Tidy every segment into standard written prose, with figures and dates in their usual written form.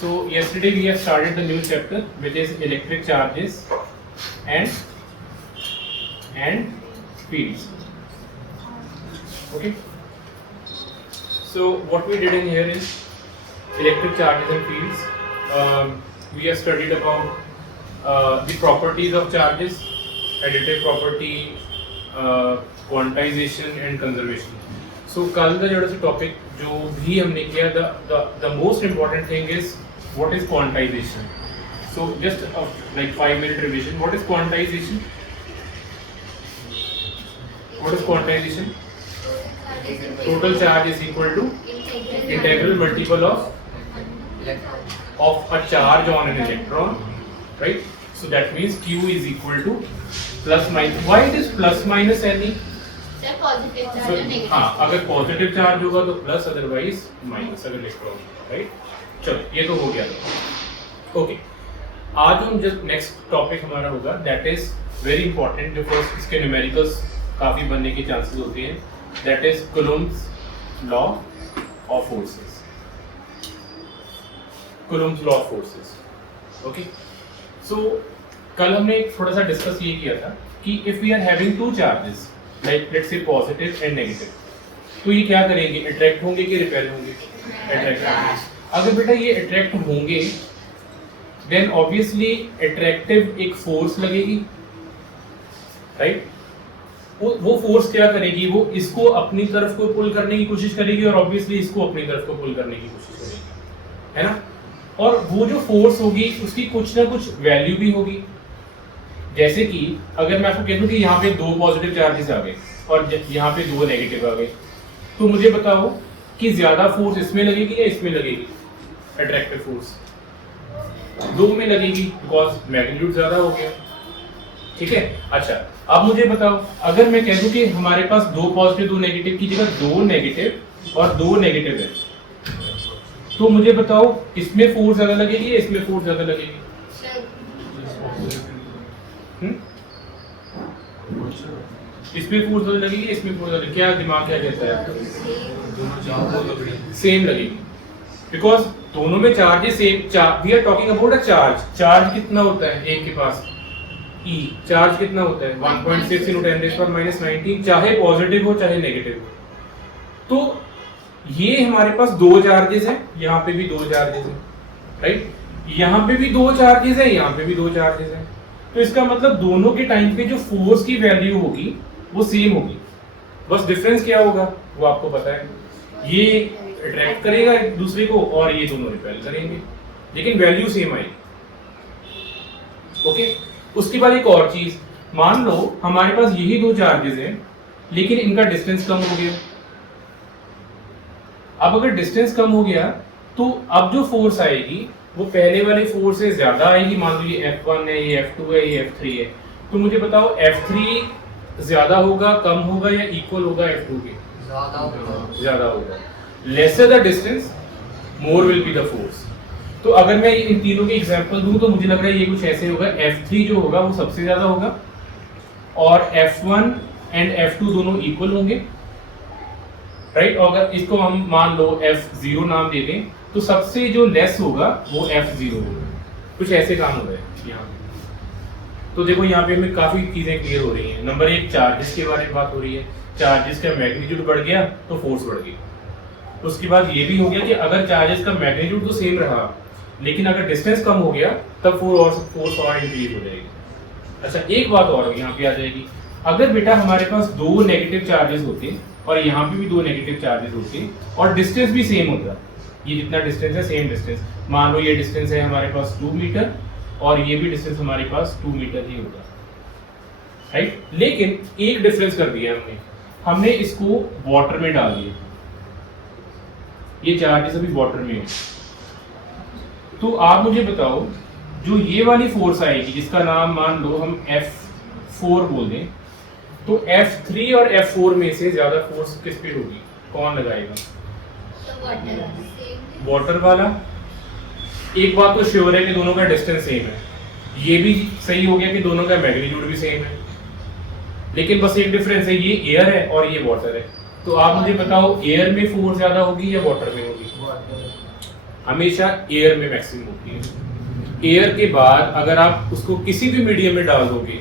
So yesterday we have started the new chapter, which is electric charges and fields. Okay. So what we did in here is electric charges and fields. We have studied about the properties of charges, additive property, quantization and conservation. So कल का जो topic जो भी हमने किया, the most important thing is what is quantization. So just like 5-minute revision. What is quantization? What is quantization? Total charge is equal to integral multiple of a charge on an electron, right? So that means Q is equal to plus minus. Why it is plus minus any? Positive charge और negative. हाँ, अगर positive charge होगा तो plus, otherwise minus अगर electron, right? चलो ये तो हो गया। ओके, आज हम जब नेक्स्ट टॉपिक हमारा होगा दैट इज वेरी इंपॉर्टेंट, जो फर्स्ट इसके न्यूमेरिकल्स काफी बनने के चांसेस होते हैं, that is Coulomb's law of forces. Coulomb's law of forces. Okay, so कल हमने एक थोड़ा सा डिस्कस ये किया था कि if we are having two charges like let's say positive and negative, तो ये क्या करेंगे? अट्रैक्ट होंगे कि रिपेल होंगे? अट्रैक्ट होंगे। अगर बेटा ये अट्रैक्ट होंगे देन ऑब्वियसली अट्रैक्टिव एक फोर्स लगेगी, राइट? वो फोर्स क्या करेगी? वो इसको अपनी तरफ को पुल करने की कोशिश करेगी और ऑब्वियसली इसको अपनी तरफ को पुल करने की कोशिश करेगी, है ना? और वो जो फोर्स होगी उसकी कुछ ना कुछ वैल्यू भी होगी। जैसे कि अगर मैं आपको कह दूं कि यहाँ पे 2 पॉजिटिव चार्जेस आ गए और यहाँ पे 2 नेगेटिव आ गए, तो मुझे बताओ कि ज्यादा फोर्स इसमें लगेगी या इसमें लगेगी? अट्रैक्टिव फोर्स 2 में लगेगी, बिकॉज मैग्नीट्यूड ज्यादा हो गया, ठीक है? अच्छा, अब मुझे बताओ अगर मैं कह दूं कि हमारे पास 2 पॉजिटिव 2 नेगेटिव की जगह 2 नेगेटिव और 2 नेगेटिव है, तो मुझे बताओ इसमें फोर्स ज्यादा लगेगी या इसमें फोर्स ज्यादा लगेगी? इसमें फोर्स ज्यादा लगेगी, इसमें फोर्स ज्यादा? क्या दिमाग क्या कहता है? सेम लगेगी, बिकॉज दोनों में charges same. We are talking about a charge. Charge कितना होता है एक के पास? E चार्ज कितना होता है? 1.6 × 10⁻⁹, चाहे पॉजिटिव हो चाहे नेगेटिव हो। तो ये हमारे पास 2 चार्जेस हैं, यहाँ पे भी 2 चार्जेस हैं, राइट? यहाँ पे भी 2 चार्जेस हैं, यहाँ पे भी 2 चार्जेस हैं। तो इसका मतलब दोनों के टाइम पे जो फोर्स की वैल्यू होगी वो सेम होगी, बस डिफरेंस क्या होगा वो आपको पता है। ये अट्रैक्ट करेगा एक दूसरे को और ये दोनों रिपेल करेंगे, लेकिन वैल्यू सेम आएगी। ओके, उसके बाद एक और चीज, मान लो हमारे पास यही 2 चार्जेस हैं लेकिन इनका डिस्टेंस कम हो गया। अब अगर डिस्टेंस कम हो गया तो अब जो फोर्स आएगी वो पहले वाले फोर्स से ज्यादा आएगी। मान लो ये F1 है, ये F2 है, ये F3 है, तो मुझे बताओ F3 ज्यादा होगा, कम होगा या इक्वल होगा F2 के? ज्यादा होगा। Lesser the distance more will be the force. तो अगर मैं इन तीनों के एग्जांपल दूं तो मुझे लग रहा है ये कुछ ऐसे होगा, F3 जो होगा वो सबसे ज्यादा होगा और F1 एंड F2 दोनों इक्वल होंगे, राइट? और अगर इसको हम मान लो F0 नाम दे दें तो सबसे जो लेस होगा वो F0 होगा। कुछ ऐसे काम हो रहे हैं यहाँ पे। तो देखो यहाँ पे हमें काफी चीजें क्लियर हो रही हैं। नंबर 1, चार्जेस के बारे में बात हो रही है। चार्जेस का मैग्नीट्यूड बढ़ गया तो फोर्स बढ़ गई। उसके बाद ये भी हो गया कि अगर चार्जेस का मैग्नीट्यूड तो सेम रहा लेकिन अगर डिस्टेंस कम हो गया तब फोर्स और इंक्रीज हो जाएगी। अच्छा, एक बात और यहाँ पे आ जाएगी, अगर बेटा हमारे पास 2 नेगेटिव चार्जेस होते और यहाँ पे भी 2 नेगेटिव चार्जेस होते और डिस्टेंस भी सेम होता, ये जितना डिस्टेंस है सेम डिस्टेंस, मान लो ये डिस्टेंस है हमारे पास 2 मीटर और ये भी डिस्टेंस हमारे पास 2 मीटर ही होगा, राइट? लेकिन एक डिफरेंस कर दिया हमने इसको वाटर में डाल दिया, ये चार्जेस अभी वाटर में है। तो आप मुझे बताओ जो ये वाली फोर्स आएगी जिसका नाम मान लो हम F4 बोल दें, तो F3 और F4 में से ज्यादा फोर्स किस पे होगी? कौन लगाएगा? वाटर वाला। एक बात तो श्योर है कि दोनों का डिस्टेंस सेम है, ये भी सही हो गया कि दोनों का मैग्नीट्यूड भी सेम है, लेकिन बस एक डिफरेंस है, ये एयर है और ये वाटर है। तो आप मुझे बताओ एयर में फोर्स ज्यादा होगी या वाटर में होगी? हमेशा एयर में मैक्सिमम होती है। एयर के बाद अगर आप उसको किसी भी मीडियम में डाल दोगे,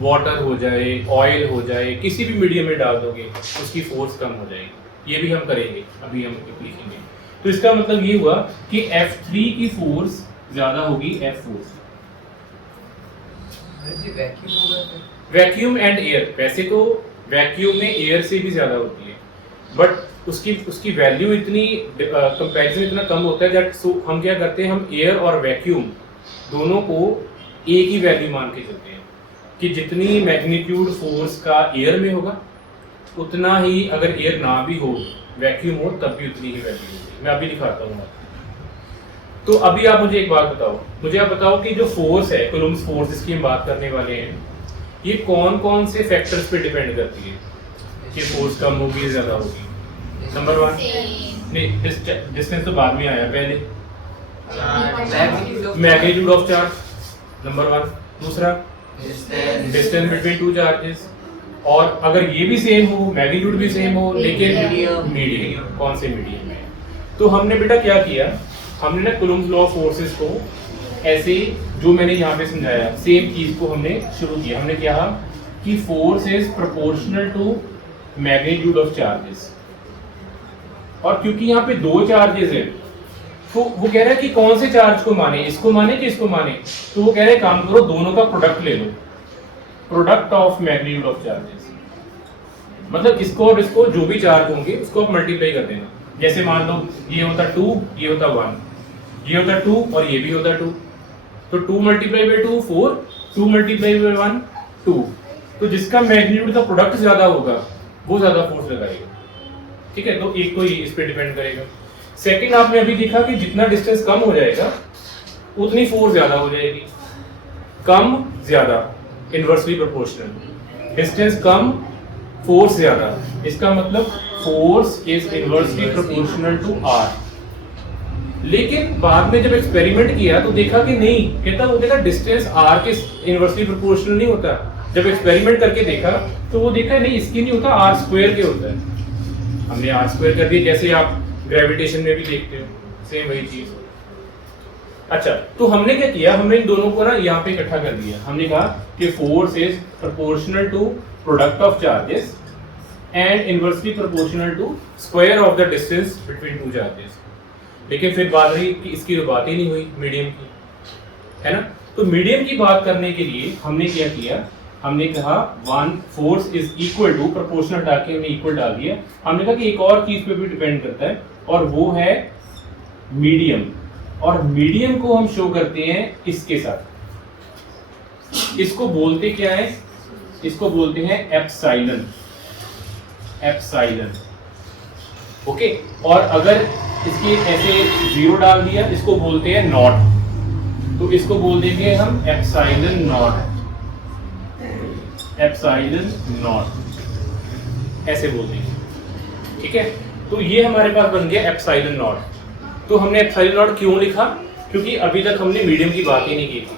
वाटर हो जाए, ऑयल हो जाए, किसी भी मीडियम में डाल दोगे, उसकी फोर्स कम हो जाएगी। ये भी हम करेंगे, अभी हम लिखेंगे। तो इसका मतलब ये हुआ कि F3 की फोर्स ज्यादा होगी F4 से। वैक्यूम एंड एयर, वैसे तो वैक्यूम में एयर से भी ज्यादा होती है, बट उसकी वैल्यू इतनी कंपैरिजन इतना कम होता है दैट सो हम क्या करते हैं, हम एयर और वैक्यूम दोनों को एक ही वैल्यू मान के चलते हैं कि जितनी मैग्नीट्यूड फोर्स का एयर में होगा उतना ही, अगर एयर ना भी हो, वैक्यूम हो, तब भी उतनी ही वैल्यू होगी। मैं अभी दिखाता हूँ। तो अभी आप मुझे एक बात बताओ, मुझे आप बताओ कि जो फोर्स है, कूलम्ब्स फोर्स जिसकी हम बात करने वाले हैं, ये कौन कौन से फैक्टर्स पे डिपेंड करती है कि फोर्स कम होगी या ज्यादा होगी? नंबर 1 नहीं, डिस्टेंस तो बाद में आया, पहले मैग्नीट्यूड ऑफ चार्ज नंबर 1। दूसरा डिस्टेंस बिटवीन टू चार्जेस, और अगर ये भी सेम हो, मैग्नीट्यूड भी सेम हो, लेकिन मीडियम, कौन से मीडियम है? तो हमने बेटा क्या किया, हमने ना कूलम्ब्स लॉ ऑफ फोर्सेस को ऐसे जो मैंने यहाँ पे समझाया सेम चीज को हमने शुरू किया। हमने कहा कि force is proportional to magnitude of charges, और क्योंकि यहाँ पे दो चार्जेस हैं तो वो कह रहा है कि कौन से चार्ज को माने, इसको माने कि इसको माने। तो वो कह रहे हैं काम करो, दोनों का प्रोडक्ट ले लो, product of magnitude of charges, मतलब इसको और इसको जो भी चार्ज होंगे उसको आप मल्टीप्लाई कर देना। जैसे मान लो ये होता 2, ये होता 1, ये होता 2 और ये भी होता 2, तो 2 मल्टीप्लाई बाई 2 4, 2 मल्टीप्लाई बाई 1 2। तो जिसका मैग्नीट्यूड का प्रोडक्ट ज्यादा होगा वो ज्यादा फोर्स लगाएगा, ठीक है। तो एक तो ये इस पे डिपेंड करेगा। सेकंड, आपने अभी देखा कि जितना डिस्टेंस कम हो जाएगा उतनी फोर्स ज्यादा हो जाएगी। कम ज्यादा इनवर्सली प्रोपोर्शनल, डिस्टेंस कम फोर्स ज्यादा, इसका मतलब force is inversely proportional to R. लेकिन बाद में जब एक्सपेरिमेंट किया तो देखा कि नहीं, कहता वो देखा डिस्टेंस आर के इनवर्सली प्रोपोर्शनल नहीं होता। जब एक्सपेरिमेंट करके देखा तो वो देखा नहीं, इसकी नहीं होता, आर स्क्वायर के होता है। हमने आर स्क्वायर कर दिया, जैसे आप ग्रेविटेशन में भी देखते हो, सेम वही चीज। अच्छा, तो हमने क्या किया, हमने इन दोनों को ना यहाँ पे इकट्ठा कर दिया। हमने कहा कि force is proportional to product of charges and inversely proportional to square of the distance between two charges. लेकिन फिर बात रही कि इसकी तो बात ही नहीं हुई मीडियम की, है ना। तो मीडियम की बात करने के लिए हमने क्या किया, हमने कहा one force is equal to, proportional डाल के हमने इक्वल डाल दिया। हमने कहा कि एक और चीज पे भी डिपेंड करता है और वो है मीडियम, और मीडियम को हम शो करते हैं इसके साथ। इसको बोलते क्या है, इसको बोलते हैं एप्सिलॉन, एप्सिलॉन, ओके। और अगर इसके ऐसे जीरो डाल दिया, इसको बोलते हैं नॉट, तो इसको बोल देंगे हम एप्सिलॉन नॉट, एप्सिलॉन नॉट ऐसे बोल देंगे, ठीक है। तो ये हमारे पास बन गया एप्सिलॉन नॉट। तो हमने एप्सिलॉन नॉट क्यों लिखा, क्योंकि अभी तक हमने मीडियम की बात ही नहीं की थी।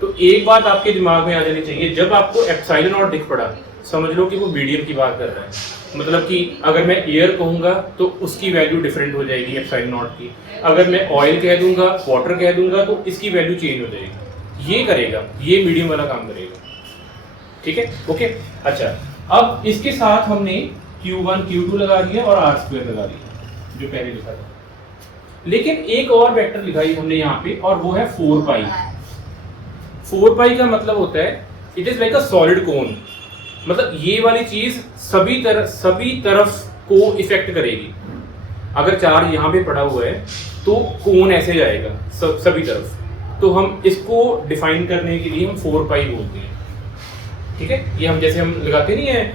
तो एक बात आपके दिमाग में आ जानी चाहिए, जब आपको एप्सिलॉन नॉट दिख पड़ा समझ लो कि वो मीडियम की बात कर रहा है। मतलब कि अगर मैं एयर कहूंगा तो उसकी वैल्यू डिफरेंट हो जाएगी एप्सिलॉन नॉट की, अगर मैं ऑयल कह दूंगा, वाटर कह दूंगा तो इसकी वैल्यू चेंज हो जाएगी। ये करेगा, ये मीडियम वाला काम करेगा, ठीक है, ओके। अच्छा, अब इसके साथ हमने Q1 Q2 लगा दिया और R स्क्वायर लगा दिया जो पहले लिखा था। लेकिन एक और वेक्टर लिखाई हमने यहाँ पे, और वो है 4 पाई। 4 पाई का मतलब होता है it is like a solid कोन, मतलब ये वाली चीज सभी तरफ को इफेक्ट करेगी। अगर चार्ज यहाँ पे पड़ा हुआ है तो कोन ऐसे जाएगा सभी तरफ। तो हम इसको डिफाइन करने के लिए हम 4 पाई बोलते हैं, ठीक है। ये हम जैसे हम लगाते नहीं है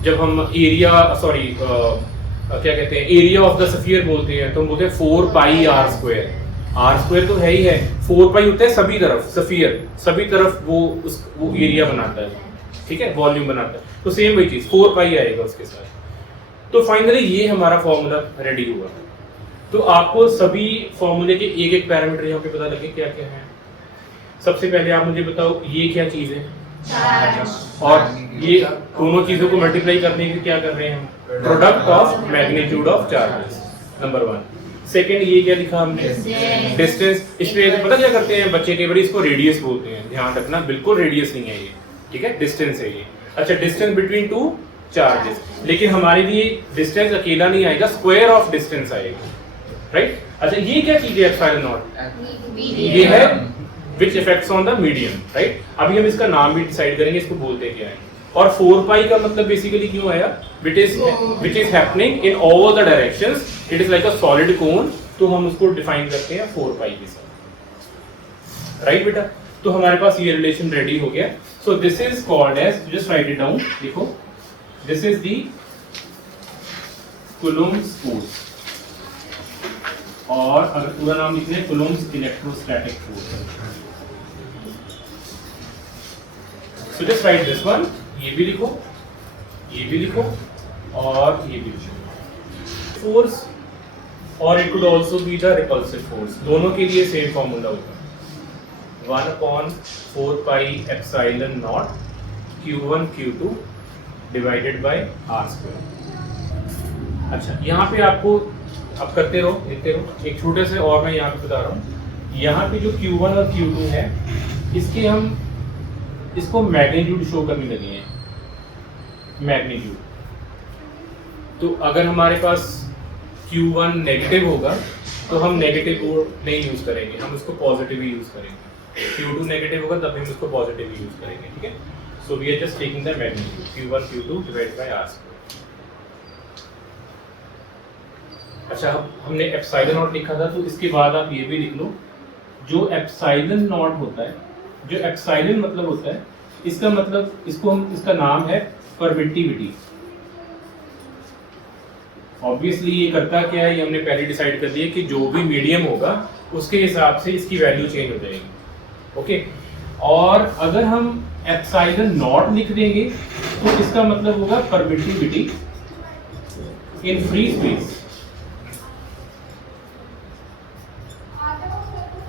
जब हम एरिया क्या कहते हैं, एरिया ऑफ द स्फीयर बोलते हैं, तो हम बोलते हैं 4 पाई आर स्क्वायर। आर स्क्वायर तो है ही है, 4 पाई होता है सभी तरफ, स्फीयर सभी तरफ वो एरिया बनाता है, ठीक है, वॉल्यूम बनाता है। तो सेम वही चीज 4 पाई आएगा उसके साथ। तो फाइनली ये हमारा फॉर्मूला रेडी हुआ। तो आपको सभी फॉर्मूले के एक एक पैरामीटर यहाँ पे पता लगे क्या क्या है। सबसे पहले आप मुझे बताओ ये क्या चीज है, और ये दोनों चीजों को मल्टीप्लाई करने के क्या कर रहे हैं हम, product of magnitude of charges, number 1। Second ये क्या लिखा हमने, Distance. डिस्टेंस। इसलिए पता क्या करते हैं बच्चे, कई बार इसको रेडियस बोलते हैं, ध्यान रखना बिल्कुल रेडियस नहीं है ये, ठीक है, डिस्टेंस है ये। अच्छा, डिस्टेंस बिटवीन टू चार्जेस, लेकिन हमारे लिए डिस्टेंस अकेला नहीं आएगा, स्क्वायर ऑफ डिस्टेंस आएगा, राइट। अच्छा, ये क्या चीज है एप्सिलॉन नॉट, ये है which effects on the medium, right. अभी हम इसका नाम भी डिसाइड करेंगे इसको बोलते क्या है। और 4 पाई का मतलब बेसिकली क्यों आया, which is happening in all the directions, it is like a solid कोन, तो हम उसको डिफाइन करते हैं 4 पाई के साथ, राइट बेटा। तो हमारे पास ये रिलेशन रेडी हो गया। So this is called as, just write it down, देखो, this is the Coulomb's force, और अगर पूरा नाम लिखने Coulomb's electrostatic force. So just write this one, ये भी लिखो, ये भी लिखो, और ये भी लिखो। फोर्स, और it could also be the repulsive force, दोनों के लिए सेम फॉर्मूला होगा, 1/4 pi epsilon not Q1 Q2 divided by R²। अच्छा, यहाँ पे आपको अब करते रहो, लिखते रहो। एक छोटे से और मैं यहाँ पे बता रहा हूँ, यहाँ पे जो Q1 और Q2 है, इसके हम इसको मैग्नीट्यूड शो करने लगे हैं, मैग्नीट्यूड। तो अगर हमारे पास Q1 नेगेटिव होगा तो हम नेगेटिव को नहीं यूज करेंगे, हम उसको पॉजिटिव ही यूज करेंगे। Q2 नेगेटिव होगा तब हम उसको पॉजिटिव ही यूज करेंगे, ठीक है। So we are just taking the magnitude Q1 Q2 divided by R²। अच्छा, हमने एप्सिलॉन नॉट लिखा था, तो इसके बाद आप ये भी लिख लो, जो एप्सिलॉन नॉट होता है, जो एप्सिलॉन मतलब होता है, इसका मतलब, इसको हम, इसका नाम है परमिटिविटी। ऑब्वियसली ये करता क्या है, ये हमने पहले डिसाइड कर दिया कि जो भी मीडियम होगा उसके हिसाब से इसकी वैल्यू चेंज हो जाएगी, ओके। और अगर हम एप्सिलॉन नॉट लिख देंगे तो इसका मतलब होगा परमिटिविटी इन फ्री स्पेस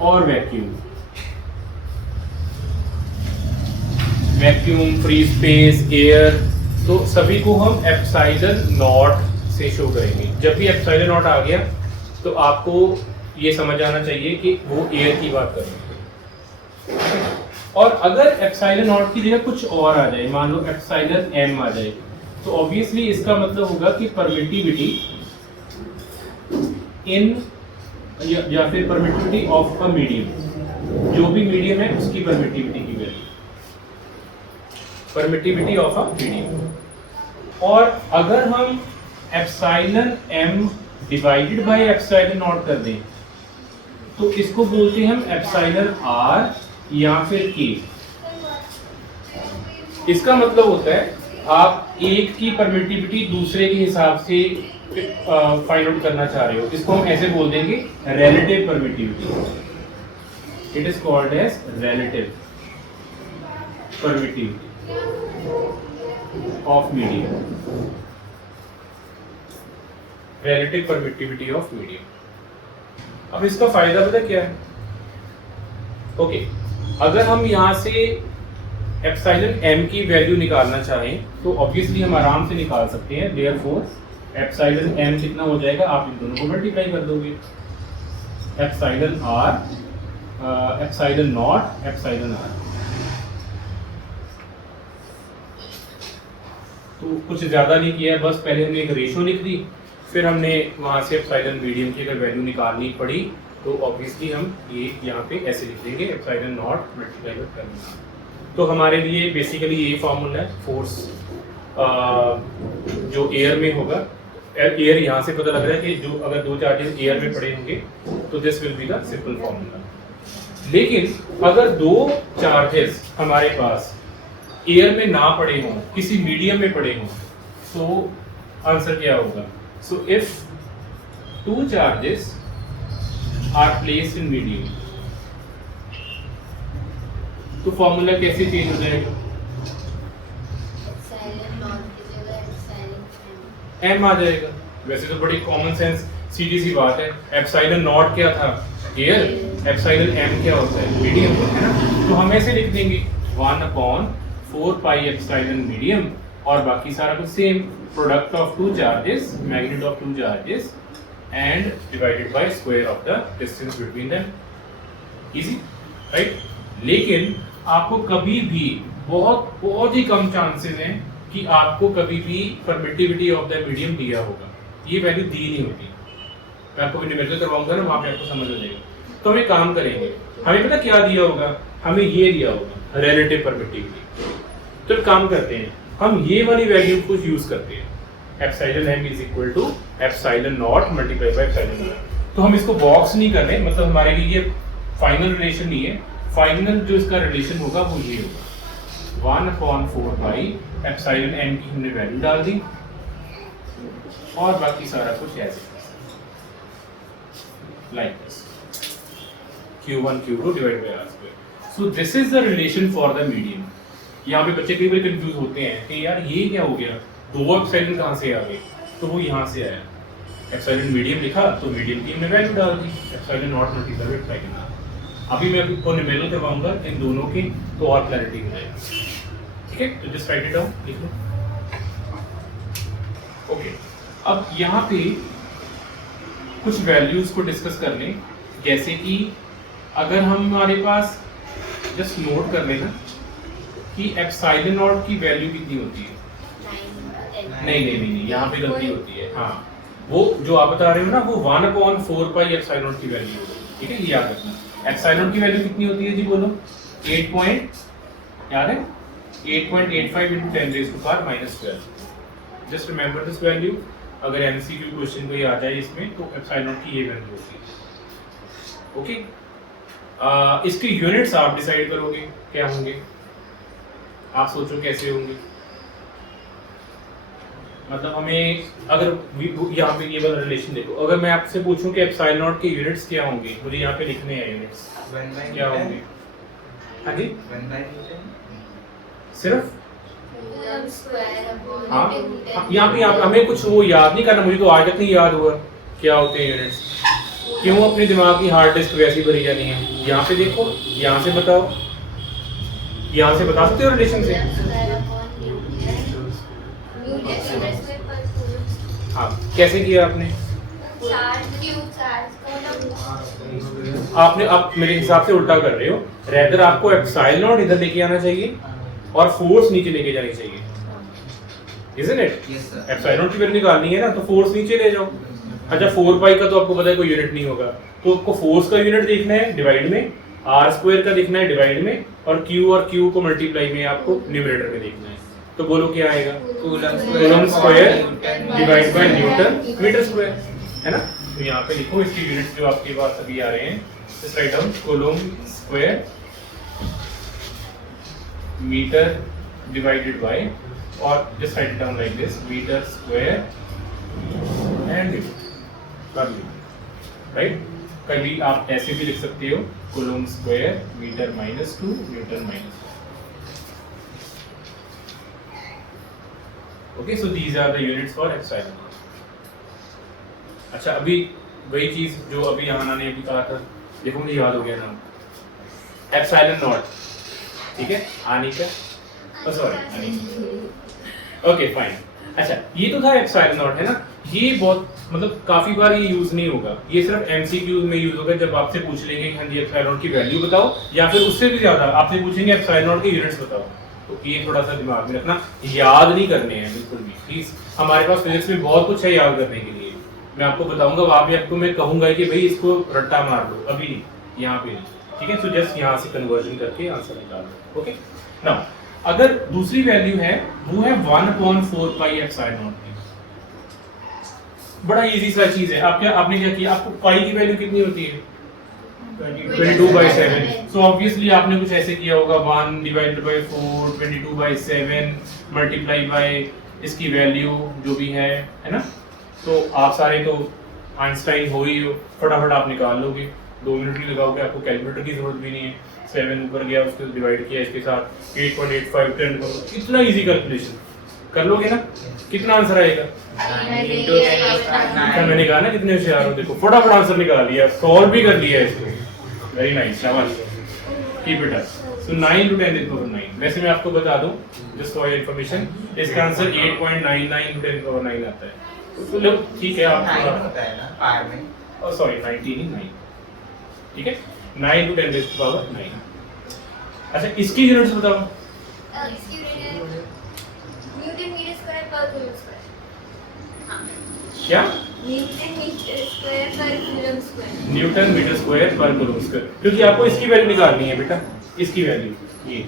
और vacuum, vacuum, free space, air, तो सभी को हम एप्सिलॉन नॉट से शो करेंगे। जब भी एप्सिलॉन नॉट आ गया तो आपको ये समझ आना चाहिए कि वो एयर की बात करेंगे। और अगर एप्सिलॉन नॉट की जगह कुछ और आ जाए, मान लो एप्सिलॉन एम आ जाए, तो ऑब्वियसली इसका मतलब होगा कि परमिटिविटी इन या फिर परमिटिविटी ऑफ अ मीडियम, जो भी मीडियम है उसकी परमिटिविटी की value, permittivity of a medium. और अगर हम epsilon M divided by epsilon naught कर दें तो इसको बोलते हैं हम एप्सिलॉन आर या फिर के। इसका मतलब होता है आप एक की परमिटिविटी दूसरे के हिसाब से फाइंड आउट करना चाह रहे हो, इसको हम ऐसे बोल देंगे relative permittivity. It is called as relative permittivity of medium, relative permittivity of medium. अब इसका फायदा पता क्या है, ओके, अगर हम यहाँ से एप्सिलॉन एम की वैल्यू निकालना चाहें तो ऑब्वियसली हम आराम से निकाल सकते हैं। देयरफॉर एप्सिलॉन एम कितना हो जाएगा, आप इन दोनों को मल्टीप्लाई कर दोगे, epsilon R, epsilon not, epsilon R. तो कुछ ज़्यादा नहीं किया, बस पहले हमने एक रेशो लिख दी, फिर हमने वहाँ से एप्सिलॉन मीडियम की अगर वैल्यू निकालनी पड़ी तो ऑब्वियसली हम ये यहाँ पे ऐसे लिख देंगे, एप्सिलॉन नॉट मल्टीप्लाई करना। तो हमारे लिए बेसिकली ये फार्मूला है फोर्स जो एयर में होगा। एयर यहाँ से पता लग रहा है कि जो अगर दो चार्जेस एयर में पड़े होंगे तो this will be the simple formula. लेकिन अगर दो चार्जेस हमारे पास एयर में ना पड़े हों, किसी मीडियम में पड़े हों, तो आंसर क्या होगा? So if two charges are placed in medium, तो फॉर्मूला कैसे चेंज हो जाएगा? एम आ जाएगा। वैसे तो बड़ी कॉमन सेंस सीधी सी बात है, एप्सिलॉन नॉट क्या था? एयर, एप्सिलॉन एम क्या होता है? मीडियम, है ना? तो हम ऐसे लिख देंगे 1/4 पाई एप्सिलॉन मीडियम, और बाकी सारा कुछ same, product of two charges, magnitude of two charges and divided by square of the distance between them. Easy, right? लेकिन आपको कभी भी बहुत ही कम चांसेस हैं कि आपको कभी भी परमिटिविटी ऑफ द मीडियम दिया होगा, ये वैल्यू दी नहीं होती। मैं आपको न्यूमेरिकल करवाऊंगा ना, वहाँ पे आपको समझ आ जाएगा। तो हम एक काम करेंगे, हमें पता क्या दिया होगा, हमें ये दिया होगा रिलेटिव परमिटिविटी। तो एक काम करते हैं, हम ये वाली वैल्यू को यूज करते हैं, epsilon m is equal to epsilon not multiply by epsilon naught. तो हम इसको बॉक्स नहीं कर रहे, मतलब हमारे लिए ये फाइनल रिलेशन नहीं है। फाइनल जो इसका रिलेशन होगा वो ये होगा 1/4 पाई एप्सिलॉन m की हमने वैल्यू डाल दी और बाकी सारा कुछ ऐसे like this q1 q2 divided bye r square. So this is the relation for the median. यहाँ पे बच्चे कई बार कंफ्यूज होते हैं कि यार ये क्या हो गया, दो एप्सिलॉन कहाँ से आ गए, तो वो यहाँ से आया। एप्सिलॉन मीडियम लिखा तो मीडियम की हमने वैल्यू डाल दी, epsilon not multiply by epsilon. अभी मैं आपको न्यूमेरिकल करवाऊंगा इन दोनों की, तो और क्लैरिटी हो जाएगी। ठीक है, तो जस्ट राइट इट डाउन, लिख लो। ओके, अब यहाँ पे कुछ वैल्यूज को डिस्कस कर लें, जैसे कि अगर हमारे पास जस्ट नोट कर लेना कि एप्सिलॉन नॉट की वैल्यू कितनी होती है। नहीं, यहाँ पे गलती होती है। हाँ, वो जो आप बता रहे हो ना, वो 1/4 पाई एप्सिलॉन नॉट की वैल्यू होगी। ठीक है, ये याद रखना। एप्सिलॉन नॉट की वैल्यू कितनी होती है जी, बोलो। 8 याद है 8.85 into 10 raised to power -12। Just remember this value. अगर एमसीक्यू क्वेश्चन कोई आ जाए इसमें, तो एप्सिलॉन नॉट की ये वैल्यू होती है। ओके, इसके यूनिट्स आप डिसाइड करोगे क्या होंगे, आप सोचो कैसे होंगे। मतलब हमें अगर यहाँ पे ये वाला रिलेशन देखो, अगर मैं आपसे पूछूं कि एप्सिलॉन नॉट के यूनिट्स क्या होंगे, मुझे यहाँ पे लिखने हैं यूनिट्स क्या होंगे। हाँ जी, सिर्फ हाँ, यहाँ पे हमें कुछ वो याद नहीं करना, मुझे तो आज तक नहीं याद हुआ क्या होते हैं यूनिट्स। क्यों अपने दिमाग की हार्ड डिस्क वैसी भरी जानी है। यहाँ पे देखो, यहाँ से बताओ, यहाँ से बता सकते हो रिलेशन से। हाँ, कैसे किया आपने? आपने आप मेरे हिसाब से उल्टा कर रहे हो। रेदर आपको एप्सिलॉन नॉट इधर लेके आना चाहिए और फोर्स नीचे लेके जानी चाहिए, isn't it? एप्सिलॉन नॉट की वैल्यू निकालनी है ना, तो फोर्स नीचे ले जाओ। अच्छा, 4 पाई का तो आपको पता है कोई यूनिट नहीं होगा, तो आपको फोर्स का यूनिट देखना है डिवाइड में, r स्क्वायर का देखना है डिवाइड में, और q को मल्टीप्लाई में आपको न्यूमरेटर में देखना है। तो बोलो क्या आएगा, coulomb square divide by newton metre square, है ना। तो यहाँ पे लिखो इसकी यूनिट्स जो आपके पास अभी आ रहे हैं, just write down coulomb square metre divided by, और just write down like this metre square and कर ली, राइट। कभी आप ऐसे भी लिख सकते हो, coulomb square metre -2 newton -1। Okay, so these are the units for epsilon naught. अच्छा, अभी वही चीज जो अभी आना ने अभी कहा था, देखो मुझे याद हो गया नाम, एप्सिलॉन नॉट। ठीक है, Anika, sorry Anika. Okay fine. अच्छा, ये तो था एप्सिलॉन नॉट, है ना। ये बहुत मतलब काफी बार ये यूज नहीं होगा, ये सिर्फ एमसीक्यू में यूज होगा, जब आपसे पूछ लेंगे कि हाँ जी एप्सिलॉन नॉट की वैल्यू बताओ, या फिर उससे भी ज्यादा आपसे पूछेंगे एप्सिलॉन नॉट के यूनिट्स बताओ। तो ये थोड़ा सा दिमाग में रखना, याद नहीं करने हैं बिल्कुल भी प्लीज। हमारे पास फिजिक्स में बहुत कुछ है याद करने के लिए, मैं आपको बताऊंगा, वहां पे आपको मैं कहूंगा कि भाई इसको रट्टा मार लो, अभी नहीं, यहाँ पे नहीं। ठीक है, सो जस्ट यहाँ से कन्वर्जन करके आंसर निकाल लो। ओके, नाउ अगर दूसरी वैल्यू है, वो है 1/4 पाई एप्सिलॉन नॉट। बड़ा इजी सा चीज है। आपने क्या किया, आपको पाई की वैल्यू कितनी होती है 22/7। सो ऑब्वियसली आपने कुछ ऐसे किया होगा 1 डिवाइडेड बाय 4 22/7 मल्टीप्लाई बाय इसकी वैल्यू जो भी है ना। तो आप सारे तो आइंस्टाइन हो ही हो, फटाफट आप निकाल लोगे, 2 मिनट ही लगाओगे, आपको कैलकुलेटर की जरूरत भी नहीं है। 7 ऊपर गया, उसको डिवाइड किया इसके साथ 8.85 10 करो, इतना इजी कैलकुलेशन कर लोगे ना। कितना आंसर आएगा? मैंने कहा ना कितने होशियार हो, देखो फटाफट आंसर निकाल लिया, सॉल्व भी कर लिया इसको। वेरी नाइस, शाबाश, keep it up. So 9 to 10 to the power 9। वैसे मैं आपको बता दूं जस्ट फॉर योर इंफॉर्मेशन, इसका answer 8.99 to 10 to the power 9 आता है। चलो ठीक है आप 9 होता है ना पावर में। सॉरी 19 ही 9, ठीक है 9 to 10 raised to power 9। अच्छा इसकी यूनिट्स बताओ। इसकी newton metre square per coulomb square. हाँ क्या newton metre square per coulomb square. Newton metre square per coulomb square, क्योंकि आपको इसकी वैल्यू निकालनी है बेटा, इसकी वैल्यू ये,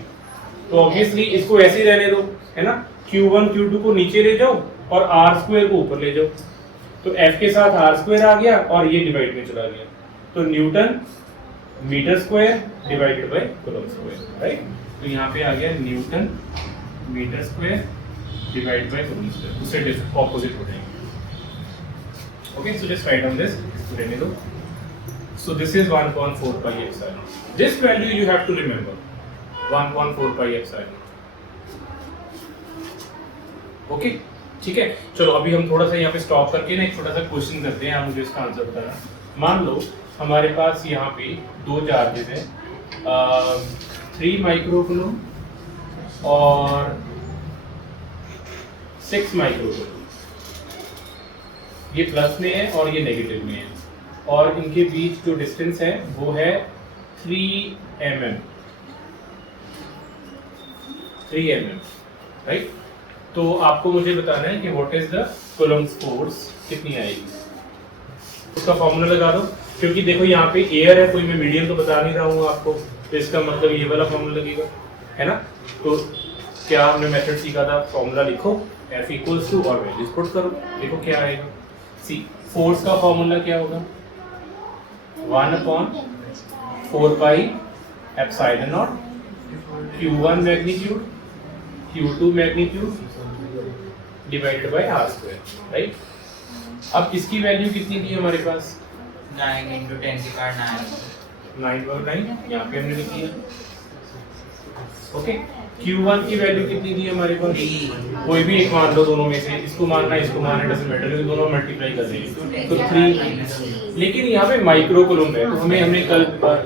तो ऑब्वियसली इसको ऐसे ही रहने दो, है ना। Q1 Q2 को नीचे ले जाओ और R स्क्वायर को ऊपर ले जाओ, तो F के साथ R स्क्वायर आ गया और ये डिवाइड में चला गया, तो newton metre square divided by coulomb square, right. तो यहाँ पे आ गया newton metre square divide by coulomb square, उससे ऑपोजिट हो जाएंगे। Okay so just write on this, रहने दो। So this is 1.4 pi epsilon. This value you have to remember, 1.4 pi epsilon. Okay ठीक है, चलो अभी हम थोड़ा सा यहाँ पे स्टॉप करके ना एक छोटा सा क्वेश्चन करते हैं, आप मुझे इसका आंसर बताना। मान लो हमारे पास यहाँ पे दो चार्जेस हैं, 3 माइक्रोकूलम और 6 माइक्रोकूलम, ये प्लस में है और ये नेगेटिव में है, और इनके बीच जो डिस्टेंस है वो है 3 mm, राइट। तो आपको मुझे बताना है कि what is the Coulomb's force, कितनी आएगी, उसका फॉर्मूला लगा दो। क्योंकि देखो यहाँ पे एयर है, कोई मैं मीडियम तो बता नहीं रहा हूँ आपको, तो इसका मतलब ये वाला फॉर्मूला लगेगा, है ना। तो क्या हमने मेथड सीखा था, फॉर्मूला लिखो F इक्वल्स टू और वैल्यूज पुट करो, देखो क्या आएगा। सी फोर्स का फॉर्मूला क्या होगा, 1/4 pi epsilon not Q1 magnitude Q2 magnitude divided by R square, right. अब इसकी वैल्यू कितनी थी हमारे पास, 9 × 10⁹ 9/9, यहाँ पे हमने लिखी है। ओके Q1 की वैल्यू कितनी थी हमारे पास, कोई भी एक मान लो दोनों में से, इसको मानना इसको मानना डजंट मैटर, क्योंकि दोनों मल्टीप्लाई कर रहे हैं, तो 3। लेकिन यहाँ पे माइक्रो कूलम है, तो हमने कल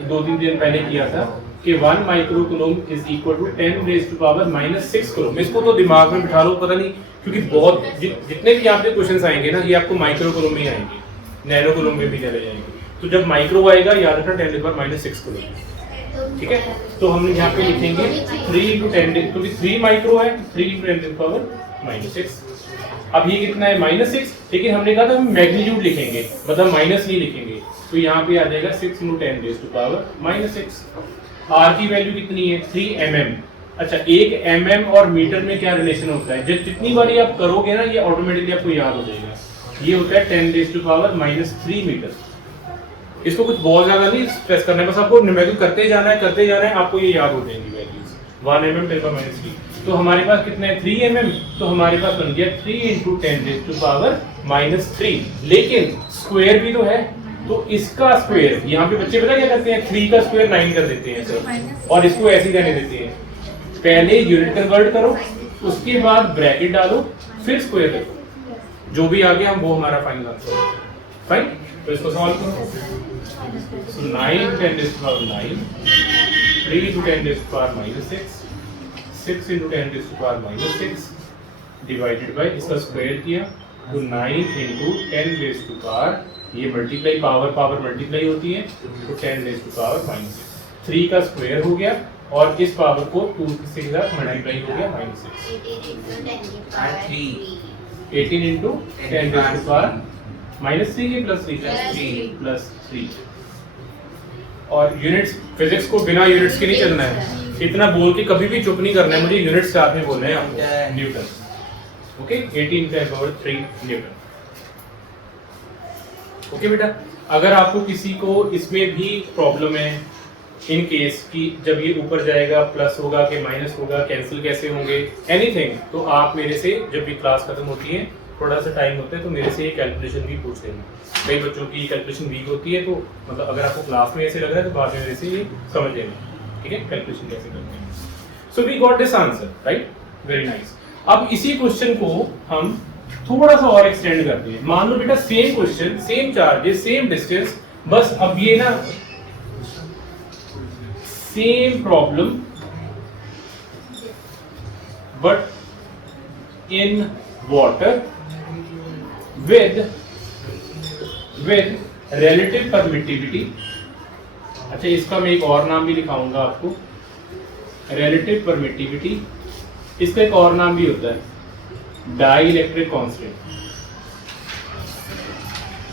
2-3 दिन पहले किया था कि 1 micro coulomb is equal to 10⁻⁻⁶ coulomb. इसको तो दिमाग में बिठा लो, पता नहीं क्योंकि बहुत जितने भी आपके क्वेश्चंस आएंगे ना, ये आपको माइक्रो कूलम में ही आएंगे, नैनो कूलम में भी चले जाएंगे। तो जब माइक्रो आएगा याद रखना 10⁻⁻⁶ कूलम, ठीक है। तो हम यहाँ पे लिखेंगे 3 × 10, क्योंकि 3 माइक्रो है, 3 × 10⁻⁻�6। अब ये कितना है -6, लेकिन हमने कहा था हम मैग्नीट्यूड लिखेंगे, मतलब माइनस नहीं लिखेंगे, तो यहाँ पे आ जाएगा 6 × 10⁻⁻�6। R की वैल्यू कितनी है, 3 mm। अच्छा 1 mm और मीटर में क्या रिलेशन होता है, जितनी बारी आप करोगे ना ये ऑटोमेटिकली आपको याद हो जाएगा। ये होता है 10⁻³ मीटर। इसको कुछ बहुत ज्यादा नहीं स्ट्रेस करना है, बस आपको न्यूमेरिकल करते जाना है, आपको ये याद हो जाएंगी वैल्यूज। 1 mm 10⁻³ तो हमारे पास कितना है 3 mm, तो हमारे पास बन गया 3 × 10⁻⁻3। लेकिन स्क्वायर भी तो है, तो इसका स्क्वायर, यहाँ पे बच्चे पता क्या करते हैं, 3 का स्क्वायर 9 कर देते हैं सर, और इसको ऐसे ही रहने देते हैं। पहले यूनिट कन्वर्ट करो, उसके बाद ब्रैकेट डालो, फिर स्क्वायर करो, जो भी आ गया वो हमारा फाइनल आंसर है। फाइन, तो इसको सॉल्व करो। सो 9 × 10⁻⁹, 3 × 10⁻⁻⁶, 6 × 10⁻⁻⁶ डिवाइडेड बाय इसका स्क्वायर किया, तो 9 × 10⁻⁻, ये मल्टीप्लाई पावर मल्टीप्लाई होती है, तो 10⁻⁻⁶, 3 का स्क्वायर हो गया और इस पावर को 2 से के साथ मल्टीप्लाई हो गया -6। 18 × 10⁻⁻3 के +3 और यूनिट्स, फिजिक्स को बिना यूनिट्स के नहीं चलना है, इतना बोल के कभी भी चुप नहीं करना है, मुझे यूनिट्स साथ में बोलना है आपको, न्यूटन। Okay 18 × 10⁻³ Newton. ओके बेटा, अगर आपको किसी को इसमें भी प्रॉब्लम है, इन केस कि जब ये ऊपर जाएगा प्लस होगा कि माइनस होगा, कैंसिल कैसे होंगे, एनीथिंग, तो आप मेरे से जब भी क्लास खत्म होती है, थोड़ा सा टाइम होता है, तो मेरे से ये कैलकुलेशन भी पूछ लेना। कई बच्चों की कैलकुलेशन वीक होती है, तो मतलब अगर आपको क्लास में ऐसे लग रहा है तो बाद में मेरे से ये समझ लेना, ठीक है, कैलकुलेशन कैसे करते हैं। So we got this answer, right, very nice. अब इसी क्वेश्चन को हम थोड़ा सा और एक्सटेंड करते हैं। मान लो बेटा same question, same charges, same distance, बस अब ये ना same problem but in water with relative permittivity. अच्छा, इसका मैं एक और नाम भी लिखाऊंगा आपको, रिलेटिव परमिटिविटी। इसका एक और नाम भी होता है डाइलेक्ट्रिक कांस्टेंट,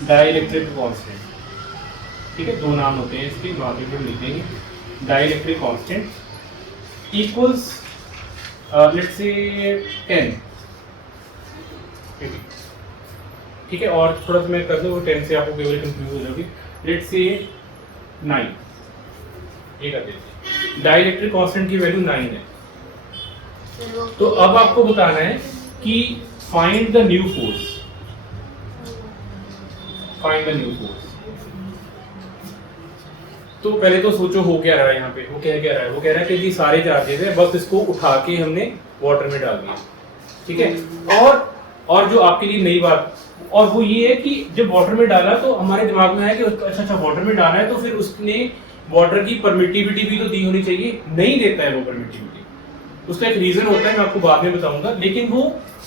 डाइलेक्ट्रिक कांस्टेंट। ठीक है, दो नाम होते हैं इसके, बाकी फिर लिखेंगे। Dielectric constant equals let's say 10। ठीक है, और थोड़ा सा मैं कर दूं, वो 10 से आपको केवल कंफ्यूज हो जाओगे। लेट्स से 9, ये कर देते। डाइलेक्ट्रिक कांस्टेंट की वैल्यू 9 है। तो अब आपको बताना है कि find the new force, find the new force. तो पहले तो सोचो हो क्या रहा है यहाँ पे, वो कह क्या रहा है, वो कह रहा है कि जी सारे चार्जेस है, बस इसको उठा के हमने वाटर में डाल दिया। ठीक है, और जो आपके लिए नई बात, और वो ये है कि जब वाटर में डाला तो हमारे दिमाग में आया कि अच्छा वाटर में डाला है तो फिर उसने वाटर की परमिटिविटी भी तो दी होनी चाहिए। नहीं देता है वो परमिटिविटी, उसका एक रीजन होता है, मैं आपको बाद में बताऊंगा। लेकिन वो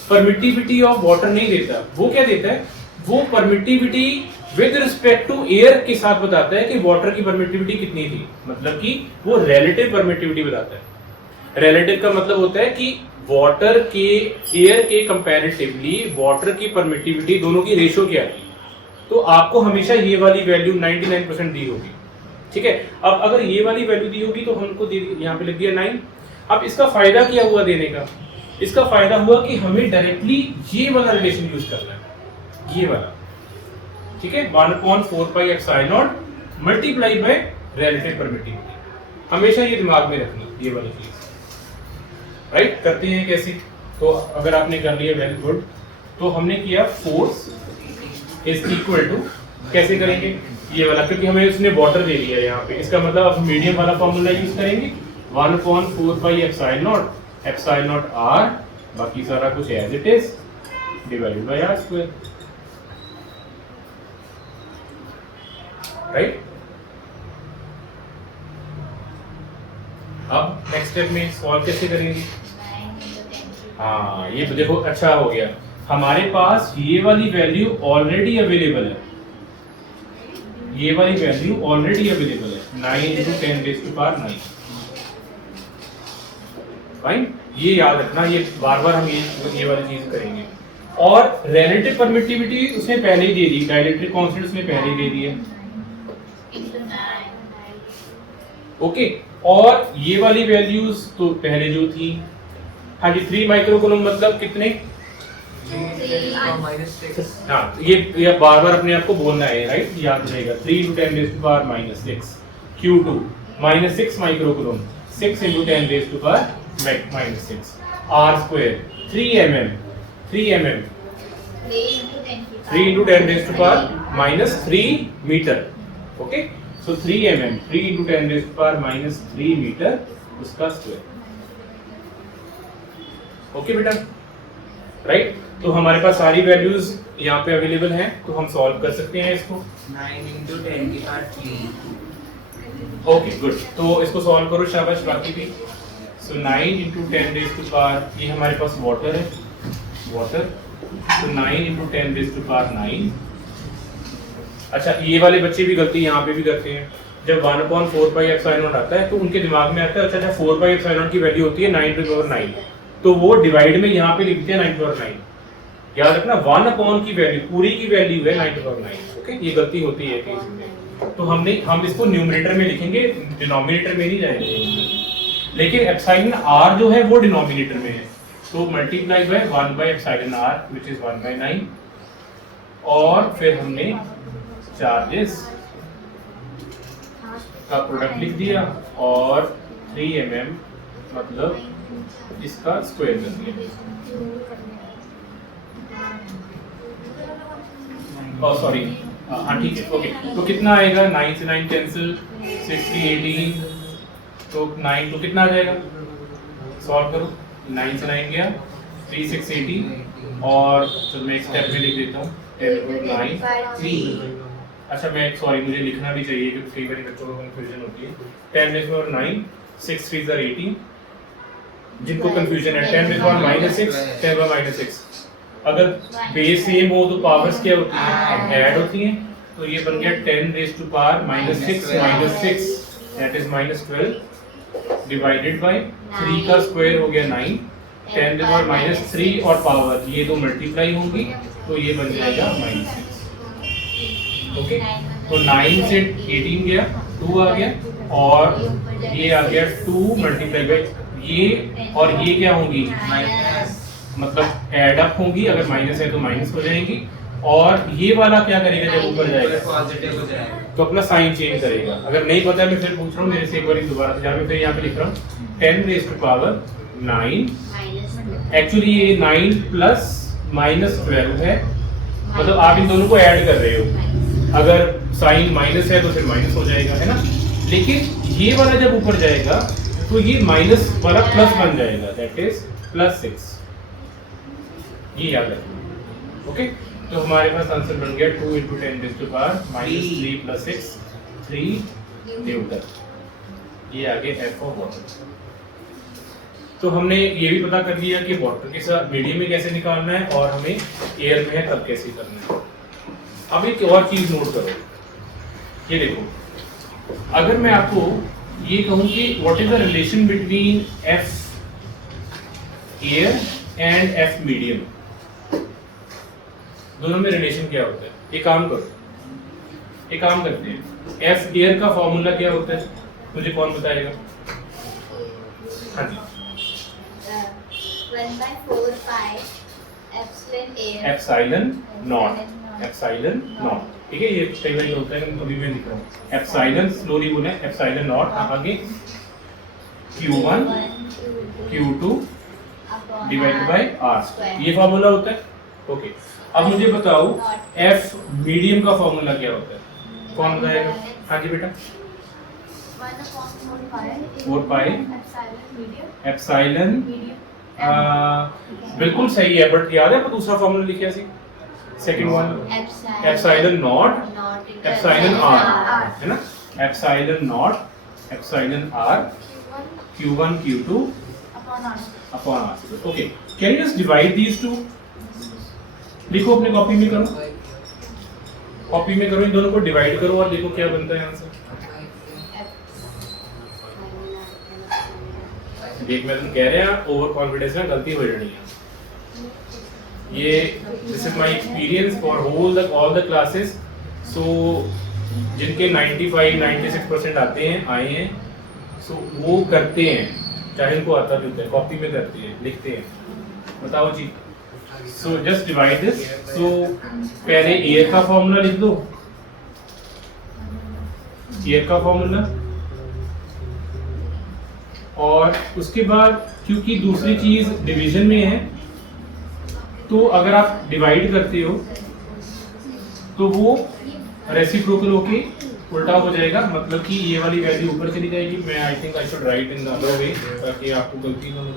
परमिटिविटी ऑफ वाटर नहीं देता। वो क्या देता है, वो permittivity with respect to air के साथ बताता है कि वाटर की परमिटिविटी कितनी थी। मतलब कि वो रिलेटिव परमिटिविटी बताता है। रिलेटिव का मतलब होता है कि वाटर के एयर के कंपैरेटिवली वाटर की परमिटिविटी दोनों की रेशो क्या थी। तो आपको हमेशा ये वाली वैल्यू 99% दी होगी। ठीक है, अब अगर ये वाली वैल्यू दी होगी तो हमको यहाँ पे लिख दिया 9। अब इसका फायदा क्या हुआ देने का, इसका फायदा हुआ कि हमें डायरेक्टली ये वाला रिलेशन यूज करना है, ये वाला। ठीक है, 1/4 pi epsilon multiply by relative permittivity. हमेशा ये दिमाग में रखना, ये वाली चीज। राइट, करते हैं कैसे? तो अगर आपने कर लिया वेल गुड। तो हमने किया फोर्स इज इक्वल टू, कैसे करेंगे ये वाला, क्योंकि हमें उसने वाटर दे दिया है यहाँ पे। इसका मतलब अब मीडियम वाला फॉर्मूला यूज करेंगे, 1/4 पाई एप्सिलॉन आर, बाकी सारा कुछ as it is, divided by R square. Right, अब नेक्स्ट स्टेप में सॉल्व कैसे करेंगे? हाँ, ये तो देखो अच्छा हो गया, हमारे पास ये वाली वैल्यू ऑलरेडी अवेलेबल है, ये वाली वैल्यू ऑलरेडी अवेलेबल है, 9 × 10⁻⁹। फाइन, ये याद रखना, ये बार बार हम ये वाली चीज करेंगे। और रिलेटिव परमिटिविटी उसने पहले ही दे दी, डाइलेक्ट्रिक कांस्टेंट उसने पहले ही दे दी है। ओके, और ये वाली वैल्यूज तो पहले जो थी, हाँ जी, 3 माइक्रोकूलम मतलब कितने? हाँ, ये बार बार अपने आप को बोलना है, राइट, याद रहेगा। 3 × 10⁻⁻⁶ Q2 -6 microcoulomb, 6 × 10⁻⁻⁶ R square 3 mm 3 mm 3 × 10⁻⁻3 metre. Okay, so 3 mm 3 × 10⁻⁻3 metre उसका स्क्वायर। ओके बेटा, राइट, तो हमारे पास सारी वैल्यूज यहाँ पे अवेलेबल हैं, तो हम सॉल्व कर सकते हैं इसको। 9 × 10⁻3। ओके गुड, तो इसको सॉल्व करो, शाबाश बाकी भी। सो 9 × 10⁻, ये हमारे पास वाटर है, वाटर, तो 9 × 10⁻⁹। अच्छा, ये वाले बच्चे भी गलती यहाँ पे भी करते हैं, जब 1/4 पाई एप्सिलॉन आता है तो उनके दिमाग में आता है अच्छा 4 पाई एप्सिलॉन की वैल्यू होती है 9/9, तो वो डिवाइड में यहाँ पे लिखते हैं 9/9। याद रखना 1 की वैल्यू, पूरी की वैल्यू है 9/9। ओके, ये गलती होती है केस में। तो हम इसको न्यूमरेटर में लिखेंगे, डिनोमिनेटर में नहीं जाएंगे। लेकिन एप्सिलॉन आर जो है वो डिनोमिनेटर में है, तो multiply by 1/εr which is 1/9, और फिर हमने चार्जेस का प्रोडक्ट लिख दिया और 3 mm मतलब इसका स्क्वायर कर दिया। ओह सॉरी, हाँ ठीक है, ओके, तो कितना आएगा? 9 से 9 कैंसिल, 6 3 18, तो 9 तो कितना आ जाएगा? सॉल्व करो, 9 से 9 गया, 3 6 18, और तो मैं एक स्टेप में लिख देता हूँ 10⁻9 3। अच्छा, मैं सॉरी, मुझे लिखना भी चाहिए क्योंकि कई बार बच्चों को कंफ्यूजन होती है। 10⁻9 6 3 18, जिनको कंफ्यूजन है 10⁻⁻6 10⁻⁻6, अगर बेस सेम हो तो पावर्स क्या होती हैं, ऐड होती हैं। तो ये बन गया 10 raise to power -6 that is -12 divided by 3 का स्क्वायर हो गया 9, 10 टू पावर -3 और पावर ये दो मल्टीप्लाई होंगी तो ये बन जाएगा -6। ओके, तो 9 से 18 गया, 2 आ गया और ये आ गया 2 मल्टीप्लाई बाय ये और ये क्या होंगी, मतलब ऐड अप होंगी, अगर माइनस है तो माइनस हो जाएंगी। और ये वाला क्या करेगा जब ऊपर जाएगा, पॉजिटिव हो जाएगा तो अपना साइन चेंज करेगा। अगर नहीं पता है मैं फिर पूछ रहा हूँ मेरे से एक बार दोबारा से, जहाँ मैं फिर यहाँ पे लिख रहा हूँ 10 रेज़ टू पावर 9, एक्चुअली ये 9 प्लस -12 है, मतलब आप इन दोनों को ऐड कर रहे हो। अगर साइन माइनस है तो फिर माइनस हो जाएगा, है ना। लेकिन ये वाला जब ऊपर जाएगा तो ये माइनस वाला प्लस बन जाएगा, दैट इज +6। ये याद रखना। ओके, तो हमारे पास आंसर बन गया 2 × 10 रेज़ टू पावर -3 + 6 3 न्यूटन। ये आगे F ऑफ वाटर। तो हमने ये भी पता कर लिया कि वाटर के साथ मीडियम में कैसे निकालना है और हमें एयर में है तब कैसे करना है। अब एक और चीज नोट करो, ये देखो, अगर मैं आपको ये कहूँ कि what is the relation between F air and F medium, दोनों में रिलेशन क्या होता है। एक काम करो, एक काम करते हैं, F एयर का फॉर्मूला क्या होता है, मुझे कौन बताएगा। हाँ जी, 1/4 pi epsilon air epsilon not, epsilon nought, ठीक है। ये कई बार होता है, अभी मैं लिख रहा हूँ एप्सिलॉन, स्लोली बोले, एप्सिलॉन नॉट, आगे Q1 Q2 divided bye R, ये फॉर्मूला होता है। ओके, अब मुझे बताओ F मीडियम का फॉर्मूला क्या होता है, कौन बताएगा। हाँ जी बेटा, 4 पाई एप्सिलॉन, बिल्कुल सही है, बट याद है आपको दूसरा फॉर्मूला लिखा सी, second one epsilon not epsilon R, है ना, epsilon not epsilon R Q1 Q2 upon R। Okay, can you just divide these two, लिखो अपने कॉपी में करो, कॉपी में करो, इन दोनों को डिवाइड करो और देखो क्या बनता है आंसर। देख मैं तुम कह रहे हैं ओवर कॉन्फिडेंस में गलती हो जानी है। ये this is my experience for all the classes. So जिनके 95-96% आते हैं, आए हैं, सो वो करते हैं, चाहे उनको आता भी होता है, कॉपी में करते हैं, लिखते हैं। बताओ जी, सो जस्ट डिवाइड दिस। सो पहले एयर का फॉर्मूला लिख दो, एयर का फॉर्मूला, और उसके बाद क्योंकि दूसरी चीज डिवीजन में है तो अगर आप डिवाइड करते हो तो वो रेसिप्रोकल होके उल्टा हो जाएगा, मतलब कि ये वाली वैल्यू ऊपर चली जाएगी। मैं I think I should write in the other way ताकि आपको गलती ना हो।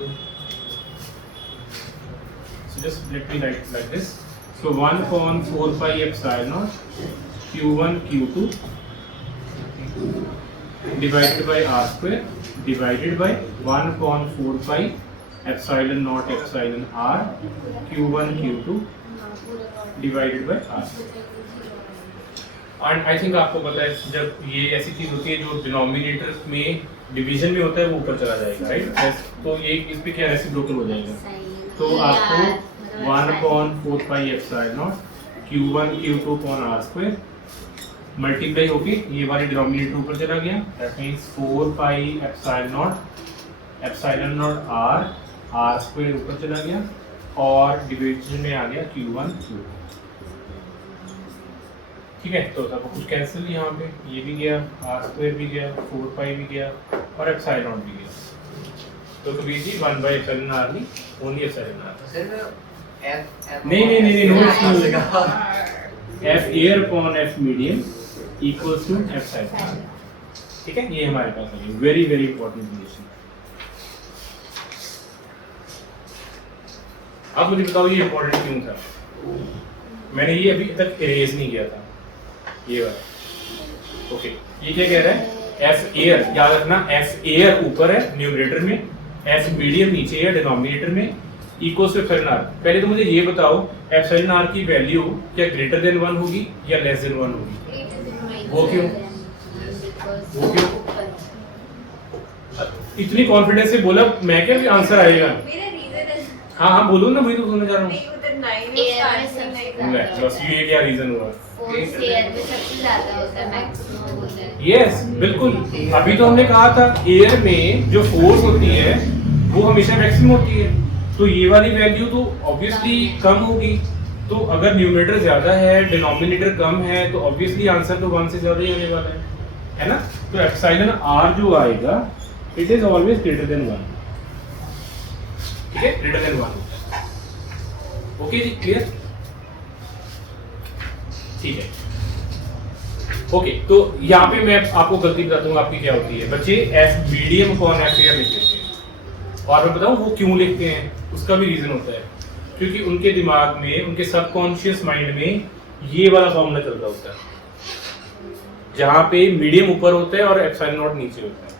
So just let me write like this. So 1/4 pi epsilon naught Q1 Q2 divided by R square divided by 1/4 pi epsilon naught epsilon R Q1 Q2 divided by R. And I think आपको पता है जब ये ऐसी चीज होती है जो डिनोमिनेटर में डिवीजन में होता है वो ऊपर चला जाएगा, राइट। तो ये इस पे क्या रेसिप्रोकल हो जाएगा, तो आपको 1/4 pi epsilon naught Q1 Q2 upon R square multiply होके ये वाली डिनोमिनेटर ऊपर चला गया, that means 4 pi epsilon naught R square ऊपर चला गया और डिवीजन में आ गया Q1 Q2, ठीक है। तो सब कुछ कैंसिल, यहाँ पे ये भी गया, R square भी गया, 4 pi भी गया और epsilon भी गया। तो कभी जी 1/epsilon R नहीं, ओनली epsilon R। नहीं no, F air upon F medium equals to epsilon R, ठीक है। ये हमारे पास है, वेरी वेरी इंपॉर्टेंट रिलेशन। अब मुझे बताओ ये इंपॉर्टेंट क्यों था, मैंने ये अभी तक इरेज नहीं किया था ये वाला। ओके, ये क्या कह रहा है, F एयर, याद रखना F एयर ऊपर है न्यूमरेटर में, F मीडियम नीचे है डिनोमिनेटर में, इक्वल्स टू एप्सिलॉन आर। पहले तो मुझे ये बताओ एप्सिलॉन आर की वैल्यू क्या ग्रेटर देन 1 होगी या लेस देन 1 होगी? वो क्यों? वो क्यों? इतनी कॉन्फिडेंस से बोला, मैं क्या भी आंसर आएगा। मेरा रीजन है, हाँ हाँ बोलो ना, वही तो सुनना चाह रहा हूँ। नहीं उधर 9 एयर में सबसे बस ये क्या रीजन हुआ? फोर्स एयर में सबसे ज्यादा होता है, मैक्सिमम होता है। यस बिल्कुल, अभी तो हमने कहा था एयर में जो फोर्स होती है वो हमेशा मैक्सिमम होती है, तो ये वाली वैल्यू तो ऑब्वियसली कम होगी। तो अगर न्यूमरेटर ज्यादा है डिनोमिनेटर कम है तो ऑब्वियसली आंसर तो 1 से ज्यादा ही होने वाला है ना। तो एप्सिलॉन आर जो आएगा it is always greater than 1, ठीक है, ग्रेटर देन 1। ओके जी, क्लियर? ठीक है, ओके। तो यहाँ पे मैं आपको गलती बता दूंगा आपकी क्या होती है। बच्चे F medium upon F air लिख देते हैं, और मैं बताऊं वो क्यों लिखते हैं, उसका भी रीजन होता है। क्योंकि उनके दिमाग में, उनके सबकॉन्शियस माइंड में ये वाला फॉर्मूला चल रहा होता है जहाँ पे मीडियम ऊपर होता है और एप्सिलॉन नॉट नीचे होता है,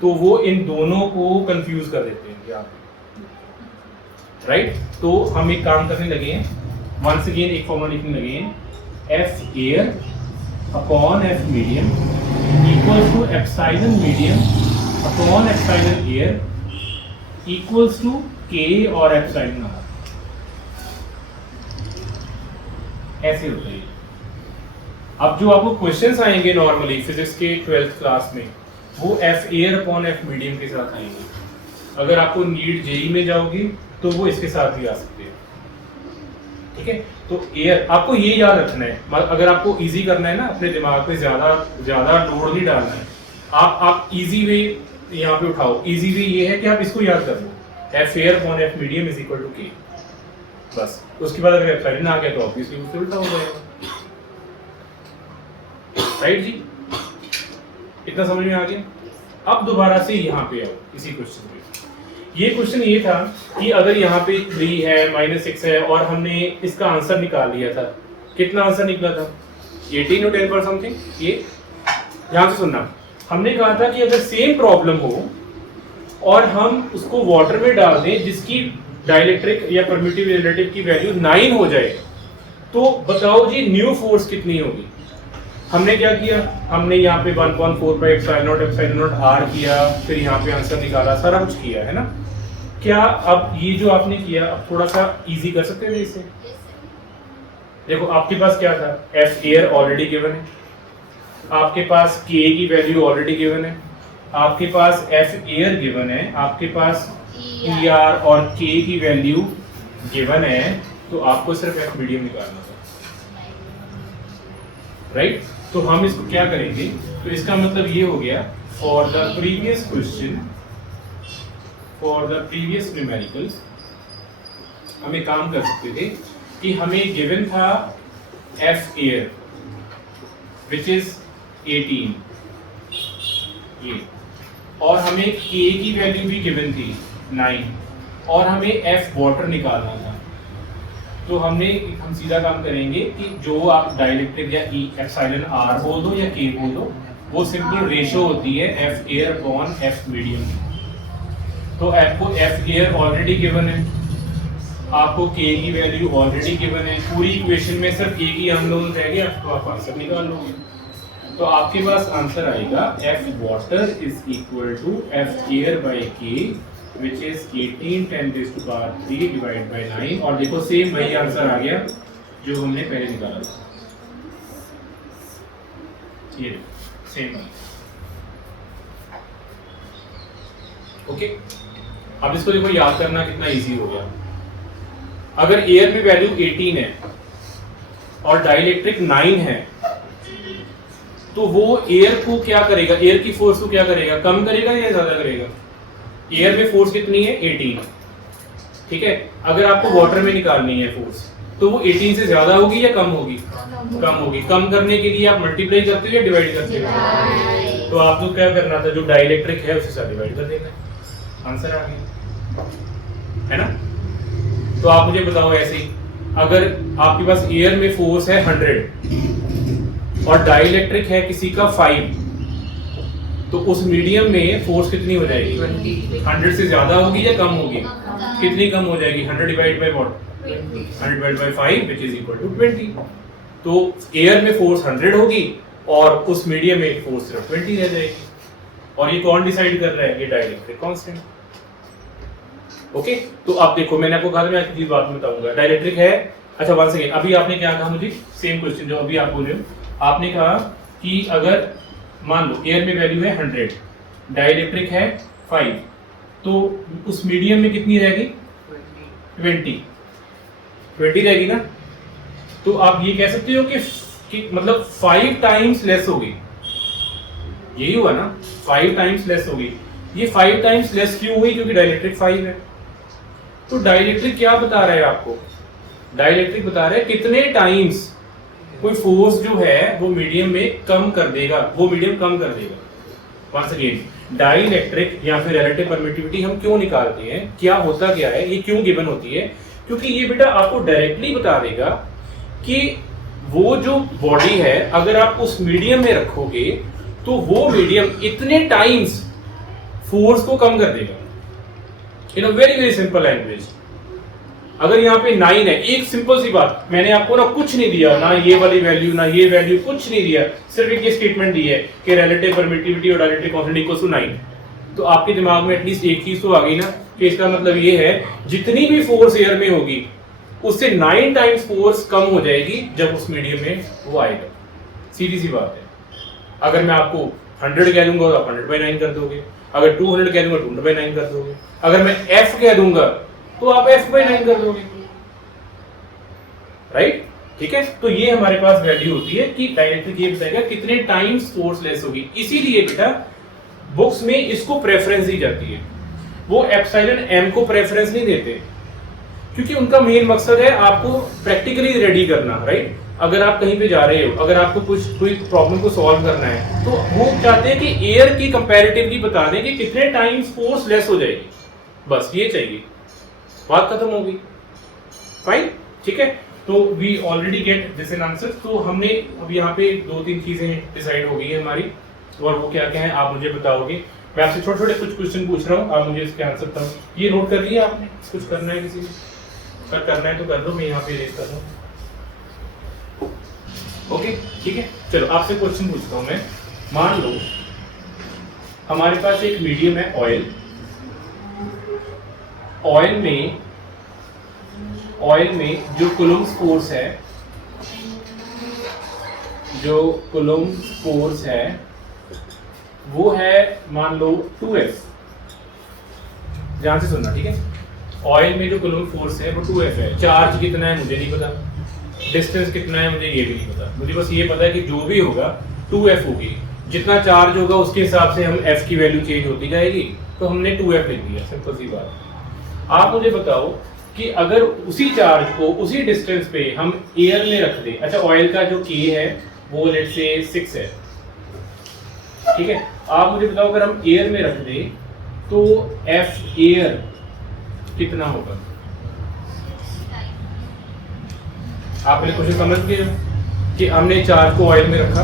तो वो इन दोनों को कंफ्यूज कर देते हैं यहाँ पे, राइट। तो हम एक काम करने लगे हैं, वंस अगेन एक फॉर्मूला लिखने लगे हैं, F air upon F medium equals to epsilon medium upon epsilon air equals to K और एप्सिलॉन आर। ऐसे होता है। अब जो आपको क्वेश्चंस आएंगे नॉर्मली फिजिक्स के 12th क्लास में, वो F air upon F medium के साथ आएंगे। अगर आपको नीट जेई में जाओगी तो वो इसके साथ भी आ सकते हैं, ठीक है। तो एयर आपको ये याद रखना है, अगर आपको इजी करना है ना, अपने दिमाग पे ज्यादा लोड नहीं डालना है। आप इजी वे यहाँ पे उठाओ। इजी वे ये है कि आप इसको याद कर लो, F air upon F medium is equal to K, बस। उसके बाद अगर एप्सिलॉन आ गया तो ऑब्वियसली उससे उल्टा हो जाएगा, राइट जी। इतना समझ में आ गया। अब दोबारा से यहाँ पे आओ इसी क्वेश्चन पे। ये क्वेश्चन ये था कि अगर यहाँ पे 3 है -6 है और हमने इसका आंसर निकाल लिया था, कितना आंसर निकला था? 18 और 10 समथिंग। ये ध्यान से सुनना, हमने कहा था कि अगर सेम प्रॉब्लम हो और हम उसको वाटर में डाल दें जिसकी डाइलेक्ट्रिक या परमिटिव रिलेटिव की वैल्यू 9 हो जाए, तो बताओ जी न्यू फोर्स कितनी होगी? हमने क्या किया, हमने यहाँ पे 1.4 पाई एप्सिलॉन नॉट आर किया, फिर यहाँ पे आंसर निकाला, सारा कुछ किया है ना। क्या अब ये जो आपने किया अब थोड़ा सा इजी कर सकते हैं इसे? देखो आपके पास क्या था, एफ एयर ऑलरेडी गिवन है, आपके पास के की वैल्यू ऑलरेडी गिवन है, आपके पास एफ एयर गिवन है, आपके पास ई आर और के की वैल्यू गिवन है, तो आपको सिर्फ एफ मीडियम निकालना था, राइट। तो हम इसको क्या करेंगे, तो इसका मतलब ये हो गया for the previous question, for the previous numerical हम एक काम कर सकते थे कि हमें गिवन था एफ एयर विच इज 18 ये, और हमें के की वैल्यू भी गिवन थी 9, और हमें एफ वाटर निकालना था। तो हम सीधा काम करेंगे कि जो आप डाइलेक्ट्रिक या एप्सिलॉन आर बोल दो या के बोल दो, वो सिंपल रेशो होती है F air upon F medium. तो आपको एफ एयर ऑलरेडी गिवन है, आपको के की वैल्यू ऑलरेडी गिवन है, पूरी इक्वेशन में सिर्फ के की अननोन रह गया, तो आप आंसर निकाल लोगे। तो आपके पास आंसर आएगा F water is equal to F air by K which is 18 10 raised to power 3 divided by 9, और देखो सेम वही आंसर आ गया जो हमने पहले निकाला था, ये सेम। ओके, अब इसको देखो याद करना कितना इजी हो गया। अगर एयर में वैल्यू 18 है और डाइलेक्ट्रिक 9 है, तो वो एयर को क्या करेगा, एयर की फोर्स को क्या करेगा, कम करेगा या ज्यादा करेगा? एयर में फोर्स कितनी है 18, ठीक है। अगर आपको वाटर में निकालनी है फोर्स, तो वो 18 से ज्यादा होगी या कम होगी? कम होगी। कम करने के लिए आप मल्टीप्लाई करते हो या डिवाइड करते हो? तो आपको क्या करना था, जो डाइलेक्ट्रिक है उसे साथ डिवाइड कर देना, आंसर आ गया, है ना। तो आप मुझे बताओ ऐसे ही, अगर आपके पास एयर में फोर्स है 100 और डाइलेक्ट्रिक है किसी का 5, तो उस मीडियम में फोर्स कितनी हो जाएगी? 100 से ज्यादा होगी या कम होगी? कितनी कम हो जाएगी? 100 divide by what? 100 divide by 5 which is equal to 20। तो एयर में फोर्स 100 होगी और उस मीडियम में फोर्स सिर्फ 20 रह जाएगी। और ये कौन डिसाइड कर रहा है? ये डाइलेक्ट्रिक कांस्टेंट। ओके, तो आप देखो, मैंने आपको कहा था, मैं एक चीज बात में बताऊंगा। डाइलेक्ट्रिक है, अच्छा वन सेकेंड, अभी आपने क्या कहा मुझे? सेम क्वेश्चन जो अभी आप बोल रहे हो, आपने कहा कि अगर मान लो एयर में वैल्यू है 100, डाइलेक्ट्रिक है 5, तो उस मीडियम में कितनी रहेगी? 20 रहेगी ना। तो आप ये कह सकते हो कि मतलब 5 टाइम्स लेस होगी, यही हुआ ना, 5 टाइम्स लेस होगी। ये 5 टाइम्स लेस क्यों हुई? क्योंकि डाइलेक्ट्रिक 5 है। तो डाइलेक्ट्रिक क्या बता रहा है आपको? डाइलेक्ट्रिक बता रहा है कितने टाइम्स कोई फोर्स जो है वो मीडियम में कम कर देगा, वो मीडियम कम कर देगा। वंस अगेन, डाइलेक्ट्रिक या फिर रिलेटिव परमिटिविटी हम क्यों निकालते हैं, क्या होता क्या है, ये क्यों गिवन होती है? क्योंकि ये बेटा आपको डायरेक्टली बता देगा कि वो जो बॉडी है अगर आप उस मीडियम में रखोगे तो वो मीडियम इतने टाइम्स फोर्स को कम कर देगा। In a very very simple language, अगर यहाँ पे 9 है, एक सिंपल सी बात, मैंने आपको ना कुछ नहीं दिया, ना ये वाली वैल्यू ना ये वैल्यू, कुछ नहीं दिया, सिर्फ एक ये स्टेटमेंट दी है कि रिलेटिव परमिटिविटी और डाइलेक्ट्रिक कांस्टेंट इक्वल टू 9, तो आपके दिमाग में एटलीस्ट एक चीज तो आ गई ना कि इसका मतलब ये है जितनी भी फोर्स एयर में होगी उससे 9 टाइम्स फोर्स कम हो जाएगी जब उस मीडियम में वो आएगा। सीधी सी बात है। अगर मैं आपको 100 कह दूंगा तो आप 100/9 कर दोगे, अगर 200 कह दूंगा 200/9 कर दोगे, अगर मैं f कह दूंगा तो आप f/9 कर दोगे, राइट? ठीक है, तो ये हमारे पास वैल्यू होती है कि डाइलेक्ट्रिक ये बताएगा कितने टाइम्स फोर्स लेस होगी। इसीलिए बेटा बुक्स में इसको प्रेफरेंस दी जाती है, वो एप्सिलॉन m को प्रेफरेंस नहीं देते, क्योंकि उनका मेन मकसद है आपको प्रैक्टिकली रेडी करना, राइट? अगर आप कहीं पे जा रहे हो, अगर आपको कोई प्रॉब्लम को सॉल्व करना है, तो वो चाहते हैं कि एयर की कंपैरेटिवली बता दें कि कितने टाइम्स फोर्स लेस हो जाएगी, बस ये चाहिए, बात खत्म हो गई। फाइन, ठीक है, तो we already get this an answer. तो हमने अब यहाँ पे 2-3 चीजें डिसाइड हो गई है हमारी, और वो क्या क्या है आप मुझे बताओगे। मैं आपसे छोटे छोटे कुछ क्वेश्चन पूछ रहा हूँ, आप मुझे इसके आंसर बताओ। ये नोट कर लिया आपने? कुछ करना है किसी को? करना है तो कर लो, मैं यहाँ पे रेज कर रहा हूँ। ओके, ठीक है, चलो आपसे क्वेश्चन पूछता हूँ मैं। मान लो हमारे पास एक मीडियम है ऑयल, ऑयल में जो कूलम्ब्स फोर्स है, वो है मान लो 2F। ध्यान से सुनना, ठीक है? ऑयल में जो कूलम्ब फोर्स है वो 2F है। चार्ज कितना है मुझे नहीं पता, डिस्टेंस कितना है मुझे ये भी नहीं पता, मुझे बस ये पता है कि जो भी होगा 2F होगी। जितना चार्ज होगा उसके हिसाब से हम F की वैल्यू चेंज होती जाएगी, तो हमने 2F लिख दिया, सिंपल सी बात। आप मुझे बताओ कि अगर उसी चार्ज को उसी डिस्टेंस पे हम एयर में रख दें, अच्छा ऑयल का जो K है वो लेट्स से 6 है, ठीक है? आप मुझे बताओ अगर हम एयर में रख दें तो F एयर कितना होगा? आप मेरे क्वेश्चन समझ गए हो कि हमने चार्ज को ऑयल में रखा।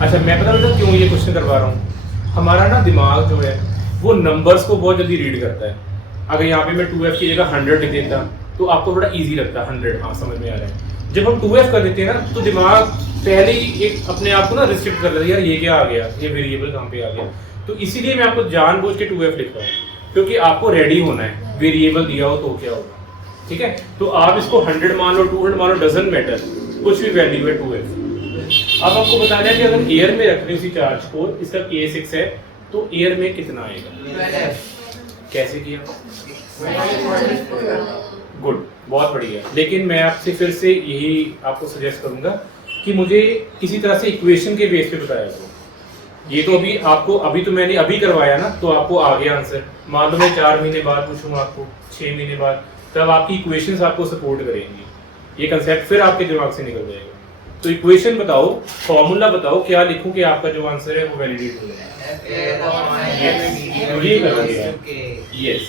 अच्छा, मैं पता नहीं क्यों ये क्वेश्चन करवा रहा हूँ। हमारा ना दिमाग जो है वो नंबर्स को बहुत जल्दी रीड करता है। अगर यहाँ पे मैं 2F की जगह 100 लिख देता तो आपको थोड़ा इजी लगता है, 100 हाँ समझ में आ रहा है। जब हम 2F कर देते हैं ना तो दिमाग पहले ही एक अपने आप को ना रिस्ट्रिक्ट कर लेता है, यार ये क्या आ गया, ये वेरिएबल कहाँ पे आ गया। तो इसीलिए मैं आपको जानबूझ के 2F लिख रहा हूँ, क्योंकि आपको रेडी होना है, वेरिएबल दिया हो तो क्या होगा, ठीक है? तो आप इसको 100 मान लो, 200 मान लो, डजंट मैटर, कुछ भी वैल्यू है 2F। अब आपको बताना है कि अगर एयर में रख रहे उसी चार्ज को, इसका K 6 है, तो एयर में कितना आएगा? कैसे किया? गुड, बहुत बढ़िया। लेकिन मैं आपसे फिर से यही आपको सजेस्ट करूंगा कि मुझे किसी तरह से इक्वेशन के बेस पे बताया करो। ये तो अभी आपको, अभी तो मैंने अभी करवाया ना, तो आपको आ गया आंसर। मान लो मैं 4 महीने बाद पूछूंगा आपको, 6 महीने बाद, तब आपकी इक्वेशंस आपको सपोर्ट करेंगी, ये कंसेप्ट फिर आपके दिमाग से निकल जाएगा। तो इक्वेशन बताओ, फॉर्मूला बताओ, क्या लिखूं कि आपका जो आंसर है वो वैलिडेट हो जाए। ये करोगे, यस,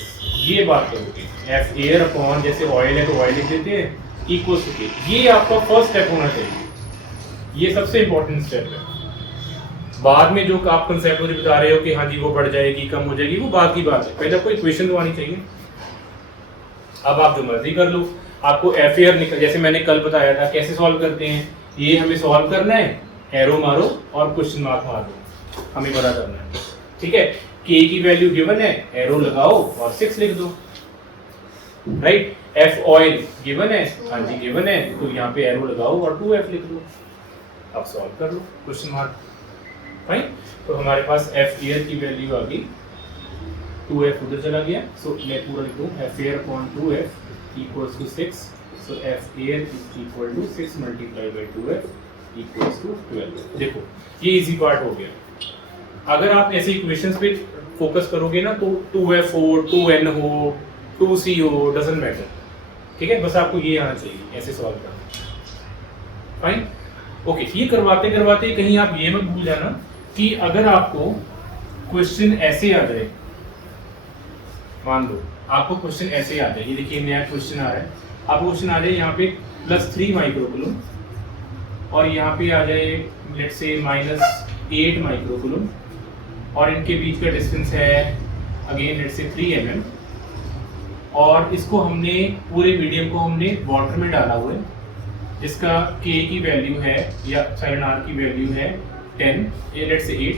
ये बात करोगे। F एयर अपॉन, जैसे ऑयल है तो ऑयल लिख देते हैं, इक्वल टू K। ये आपका फर्स्ट स्टेप होना चाहिए, ये सबसे इंपॉर्टेंट स्टेप है। बाद में जो आप कंसेप्ट मुझे बता रहे हो कि हाँ जी वो बढ़ जाएगी कम हो जाएगी, वो बात की बात है, पहले आपको इक्वेशन तो आनी चाहिए। अब आप जो मर्जी कर लो, आपको एफ एयर निकल, जैसे मैंने कल बताया था कैसे सॉल्व करते हैं, ये हमें सॉल्व करना है, एरो मारो और क्वेश्चन मार्क मार दो, हमें पता करना है, ठीक है। के की वैल्यू गिवन है, एरो लगाओ और 6 लिख दो, राइट। एफ ऑयल गिवन है, हाँ जी गिवन है, तो यहाँ पे एरो लगाओ और 2f लिख दो, अब सॉल्व कर लो क्वेश्चन मार्क, फाइन। तो हमारे पास एफ एयर की वैल्यू आ गई, 2f उधर चला गया, सो मैं पूरा लिख दूं F air upon 2f equals to 6, so F air is equal to 6 multiply by 2f equals to 12। देखो ये इजी पार्ट हो गया। अगर आप ऐसे इक्वेशंस पे फोकस करोगे ना तो 2f हो, 2n हो, 2c हो, डजंट मैटर, ठीक है, बस आपको ये आना चाहिए ऐसे सॉल्व करना, फाइन। ओके, ये करवाते करवाते कहीं आप ये मत भूल जाना कि अगर आपको क्वेश्चन ऐसे आ जाए, मान लो आपको क्वेश्चन ऐसे आ जाए, ये देखिए नया क्वेश्चन आ रहा है, आपको क्वेश्चन आ जाए यहाँ पे +3 माइक्रोकूलम और यहाँ पे आ जाए लेट्स से -8 माइक्रोकूलम और इनके बीच का डिस्टेंस है अगेन लेट्स से 3 mm और इसको हमने पूरे मीडियम को हमने वाटर में डाला हुआ है जिसका k की वैल्यू है या साइन r की वैल्यू है 10 या लेट्स से 8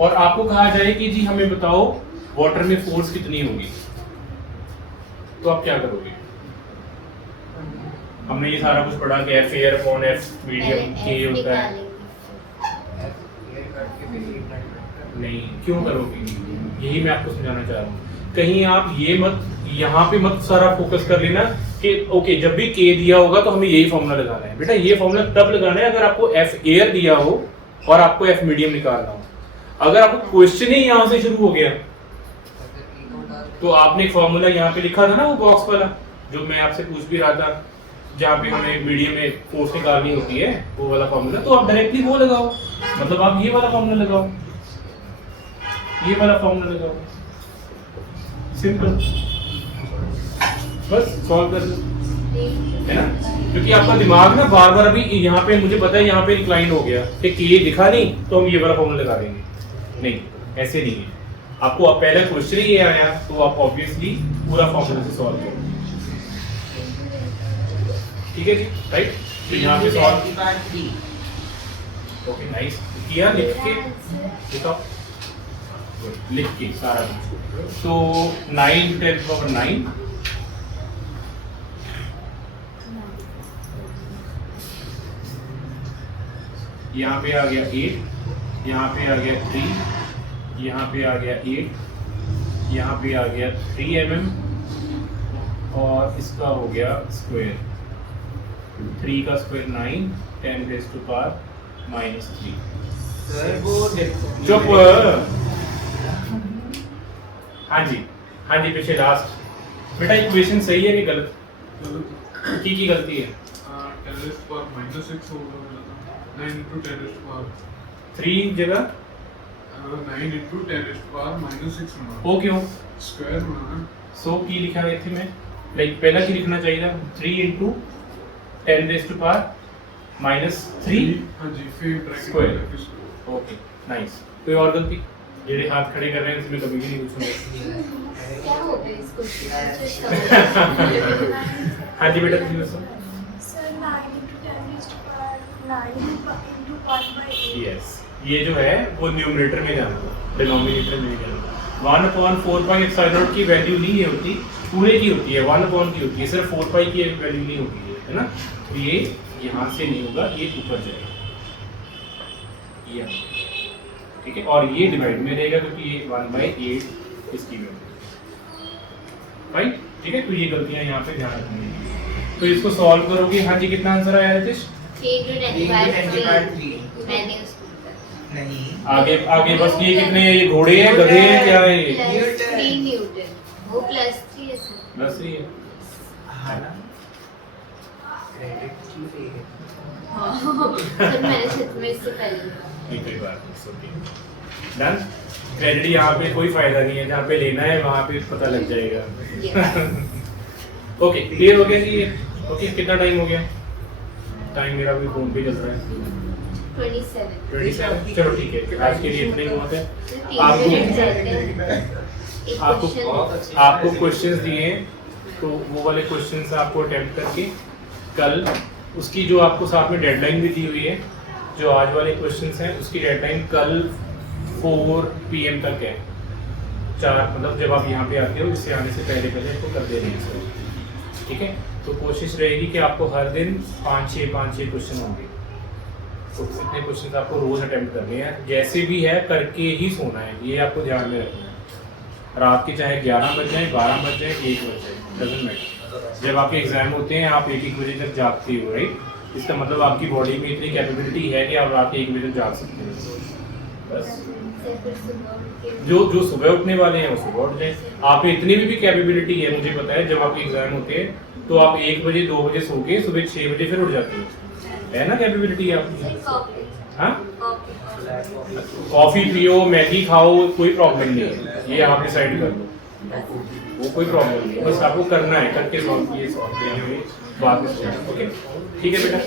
और आपको कहा जाए कि जी हमें बताओ वाटर में फोर्स कितनी होगी, तो आप क्या करोगे? हमने ये सारा कुछ पढ़ा कि F air upon F medium के होता है, नहीं क्यों करोगे? यही मैं आपको समझाना चाह रहा हूँ। कहीं आप ये मत यहाँ पे मत सारा फोकस कर लेना कि ओके जब भी के दिया होगा तो हमें यही फॉर्मूला लगाना है। बेटा ये फॉर्मूला तब लगाना है अगर आपको एफ एयर दिया हो और आपको एफ मीडियम निकालना हो। अगर आपको क्वेश्चन ही यहाँ से शुरू हो गया तो आपने एक फॉर्मूला यहाँ पे लिखा था ना, वो बॉक्स वाला जो मैं आपसे पूछ भी रहा था, जहाँ पे हमें मीडियम में फोर्स निकालनी होती है, वो वाला फॉर्मूला, तो आप डायरेक्टली वो लगाओ, मतलब आप ये वाला फॉर्मूला लगाओ, ये वाला फॉर्मूला लगाओ, सिंपल, बस सॉल्व कर दो, है ना। क्योंकि आपका दिमाग ना बार बार अभी यहाँ पे, मुझे पता है यहाँ पे इंक्लाइन हो गया कि के दिखा नहीं तो हम ये वाला फॉर्मूला लगा देंगे, नहीं ऐसे नहीं है। आपको अब पहले क्वेश्चन ही ये आया तो आप ऑब्वियसली पूरा फॉर्मूला से सॉल्व करो, ठीक है जी, राइट। तो यहाँ पे सॉल्व, ओके नाइस, किया लिख के लिखो, लिख के सारा कुछ। तो 9 × 10⁹, यहाँ पे आ गया 8, यहाँ पे आ गया 3, यहाँ पे आ गया 8, यहाँ पे आ गया 3 mm और इसका हो गया स्क्वायर, 3 का स्क्वायर 9, 10⁻³ -3। सर वो चुप, हाँ जी पीछे लास्ट। बेटा इक्वेशन सही है कि गलत? की गलती है? 10⁻⁻6 होगा, 9 × 10⁻⁻। 3 जगह 9 × 10⁻⁻6 होना, ओ क्यों? स्क्वायर होना। सो की लिखा है थे में, लाइक पहला की लिखना चाहिए था 3 × 10⁻⁻3 हाँ जी, फिर ब्रैकेट Square। में फिर ओके नाइस। कोई और गलती? जेडे हाथ खड़े कर रहे हैं इसमें कभी भी नहीं पूछूंगा। क्या हो गया इसको? हाँ जी बेटा तुम बताओ। Sir, 9 × 10⁻⁹ × 1/8। यस, ये जो है वो न्यूमरेटर में जाना है, डिनोमिनेटर में नहीं जाना। 1/4πε0 की वैल्यू नहीं होती, पूरे की होती है, 1 की होती है, सिर्फ 4π की वैल्यू नहीं होती है ना। तो ये यहाँ से नहीं होगा, ये ऊपर जाएगा, ये ठीक है, और ये डिवाइड में रहेगा क्योंकि ये 1/8 इसकी वैल्यू, राइट, ठीक है। तो ये गलतियाँ यहाँ पे ध्यान रखनी। तो इसको सॉल्व करोगे, हाँ जी कितना आंसर आया रितेश? मैंने उसको नहीं, आगे बस ये कितने हैं? ये घोड़े हैं, गधे हैं, क्या है ये? +3 न्यूटन, वो +3 है सर। बस ये है। हाँ ना, क्रेडिट क्यों दे रहे? सर मैंने सच में इससे पहले नहीं कोई बात नहीं, सो डन। क्रेडिट यहाँ पे कोई फायदा नहीं है, जहाँ पे लेना है वहाँ पे पता लग जाएगा। ओके क्लियर हो गया जी ये? ओके कितना टाइम हो गया? टाइम मेरा भी फोन पे चल रहा है। 27 27 चलो ठीक है, आज के लिए इतने ही बहुत है। 3 मिनट चलते हैं। एक आपको क्वेश्चन आपको क्वेश्चंस दिए हैं, तो वो वाले क्वेश्चंस आपको अटेम्प्ट करके कल उसकी जो आपको साथ में डेडलाइन भी दी हुई है, जो आज वाले क्वेश्चंस हैं उसकी डेडलाइन कल 4 PM तक है। 4 मतलब जब आप यहाँ पे आते हो, इससे आने से पहले पहले आपको कर देने हैं सर, ठीक है। तो कोशिश रहेगी कि आपको हर दिन 5-6 क्वेश्चन होंगे, तो इतने क्वेश्चन आपको रोज अटेम्प्ट करने हैं, जैसे भी है करके ही सोना है, ये आपको ध्यान में रखना है। रात के चाहे 11 बज जाए, 12 बज जाए, 1 बज जाए, डजंट मैटर। जब आपके एग्जाम होते हैं आप 1-1 बजे तक जागते हो, राइट। इसका मतलब आपकी बॉडी में इतनी कैपेबिलिटी है कि आप रात के 1 बजे तक जाग सकते हो। बस से फिर सुबह उठ के जो सुबह उठने वाले हैं वो सुबह उठ जाए। आप में इतनी भी कैपेबिलिटी है, मुझे पता है, जब आपके एग्जाम होते हैं तो आप 1 बजे 2 बजे सो के सुबह 6 बजे फिर उठ जाते हो, है ना कैपेबिलिटी आपकी। कॉफी हाँ, कॉफी कॉफी पियो, मैगी खाओ, कोई प्रॉब्लम नहीं है, ये आप डिसाइड कर लो, वो कोई प्रॉब्लम नहीं है। बस आपको करना है, करके सॉल्व किए बाद में। ओके ठीक है बेटा।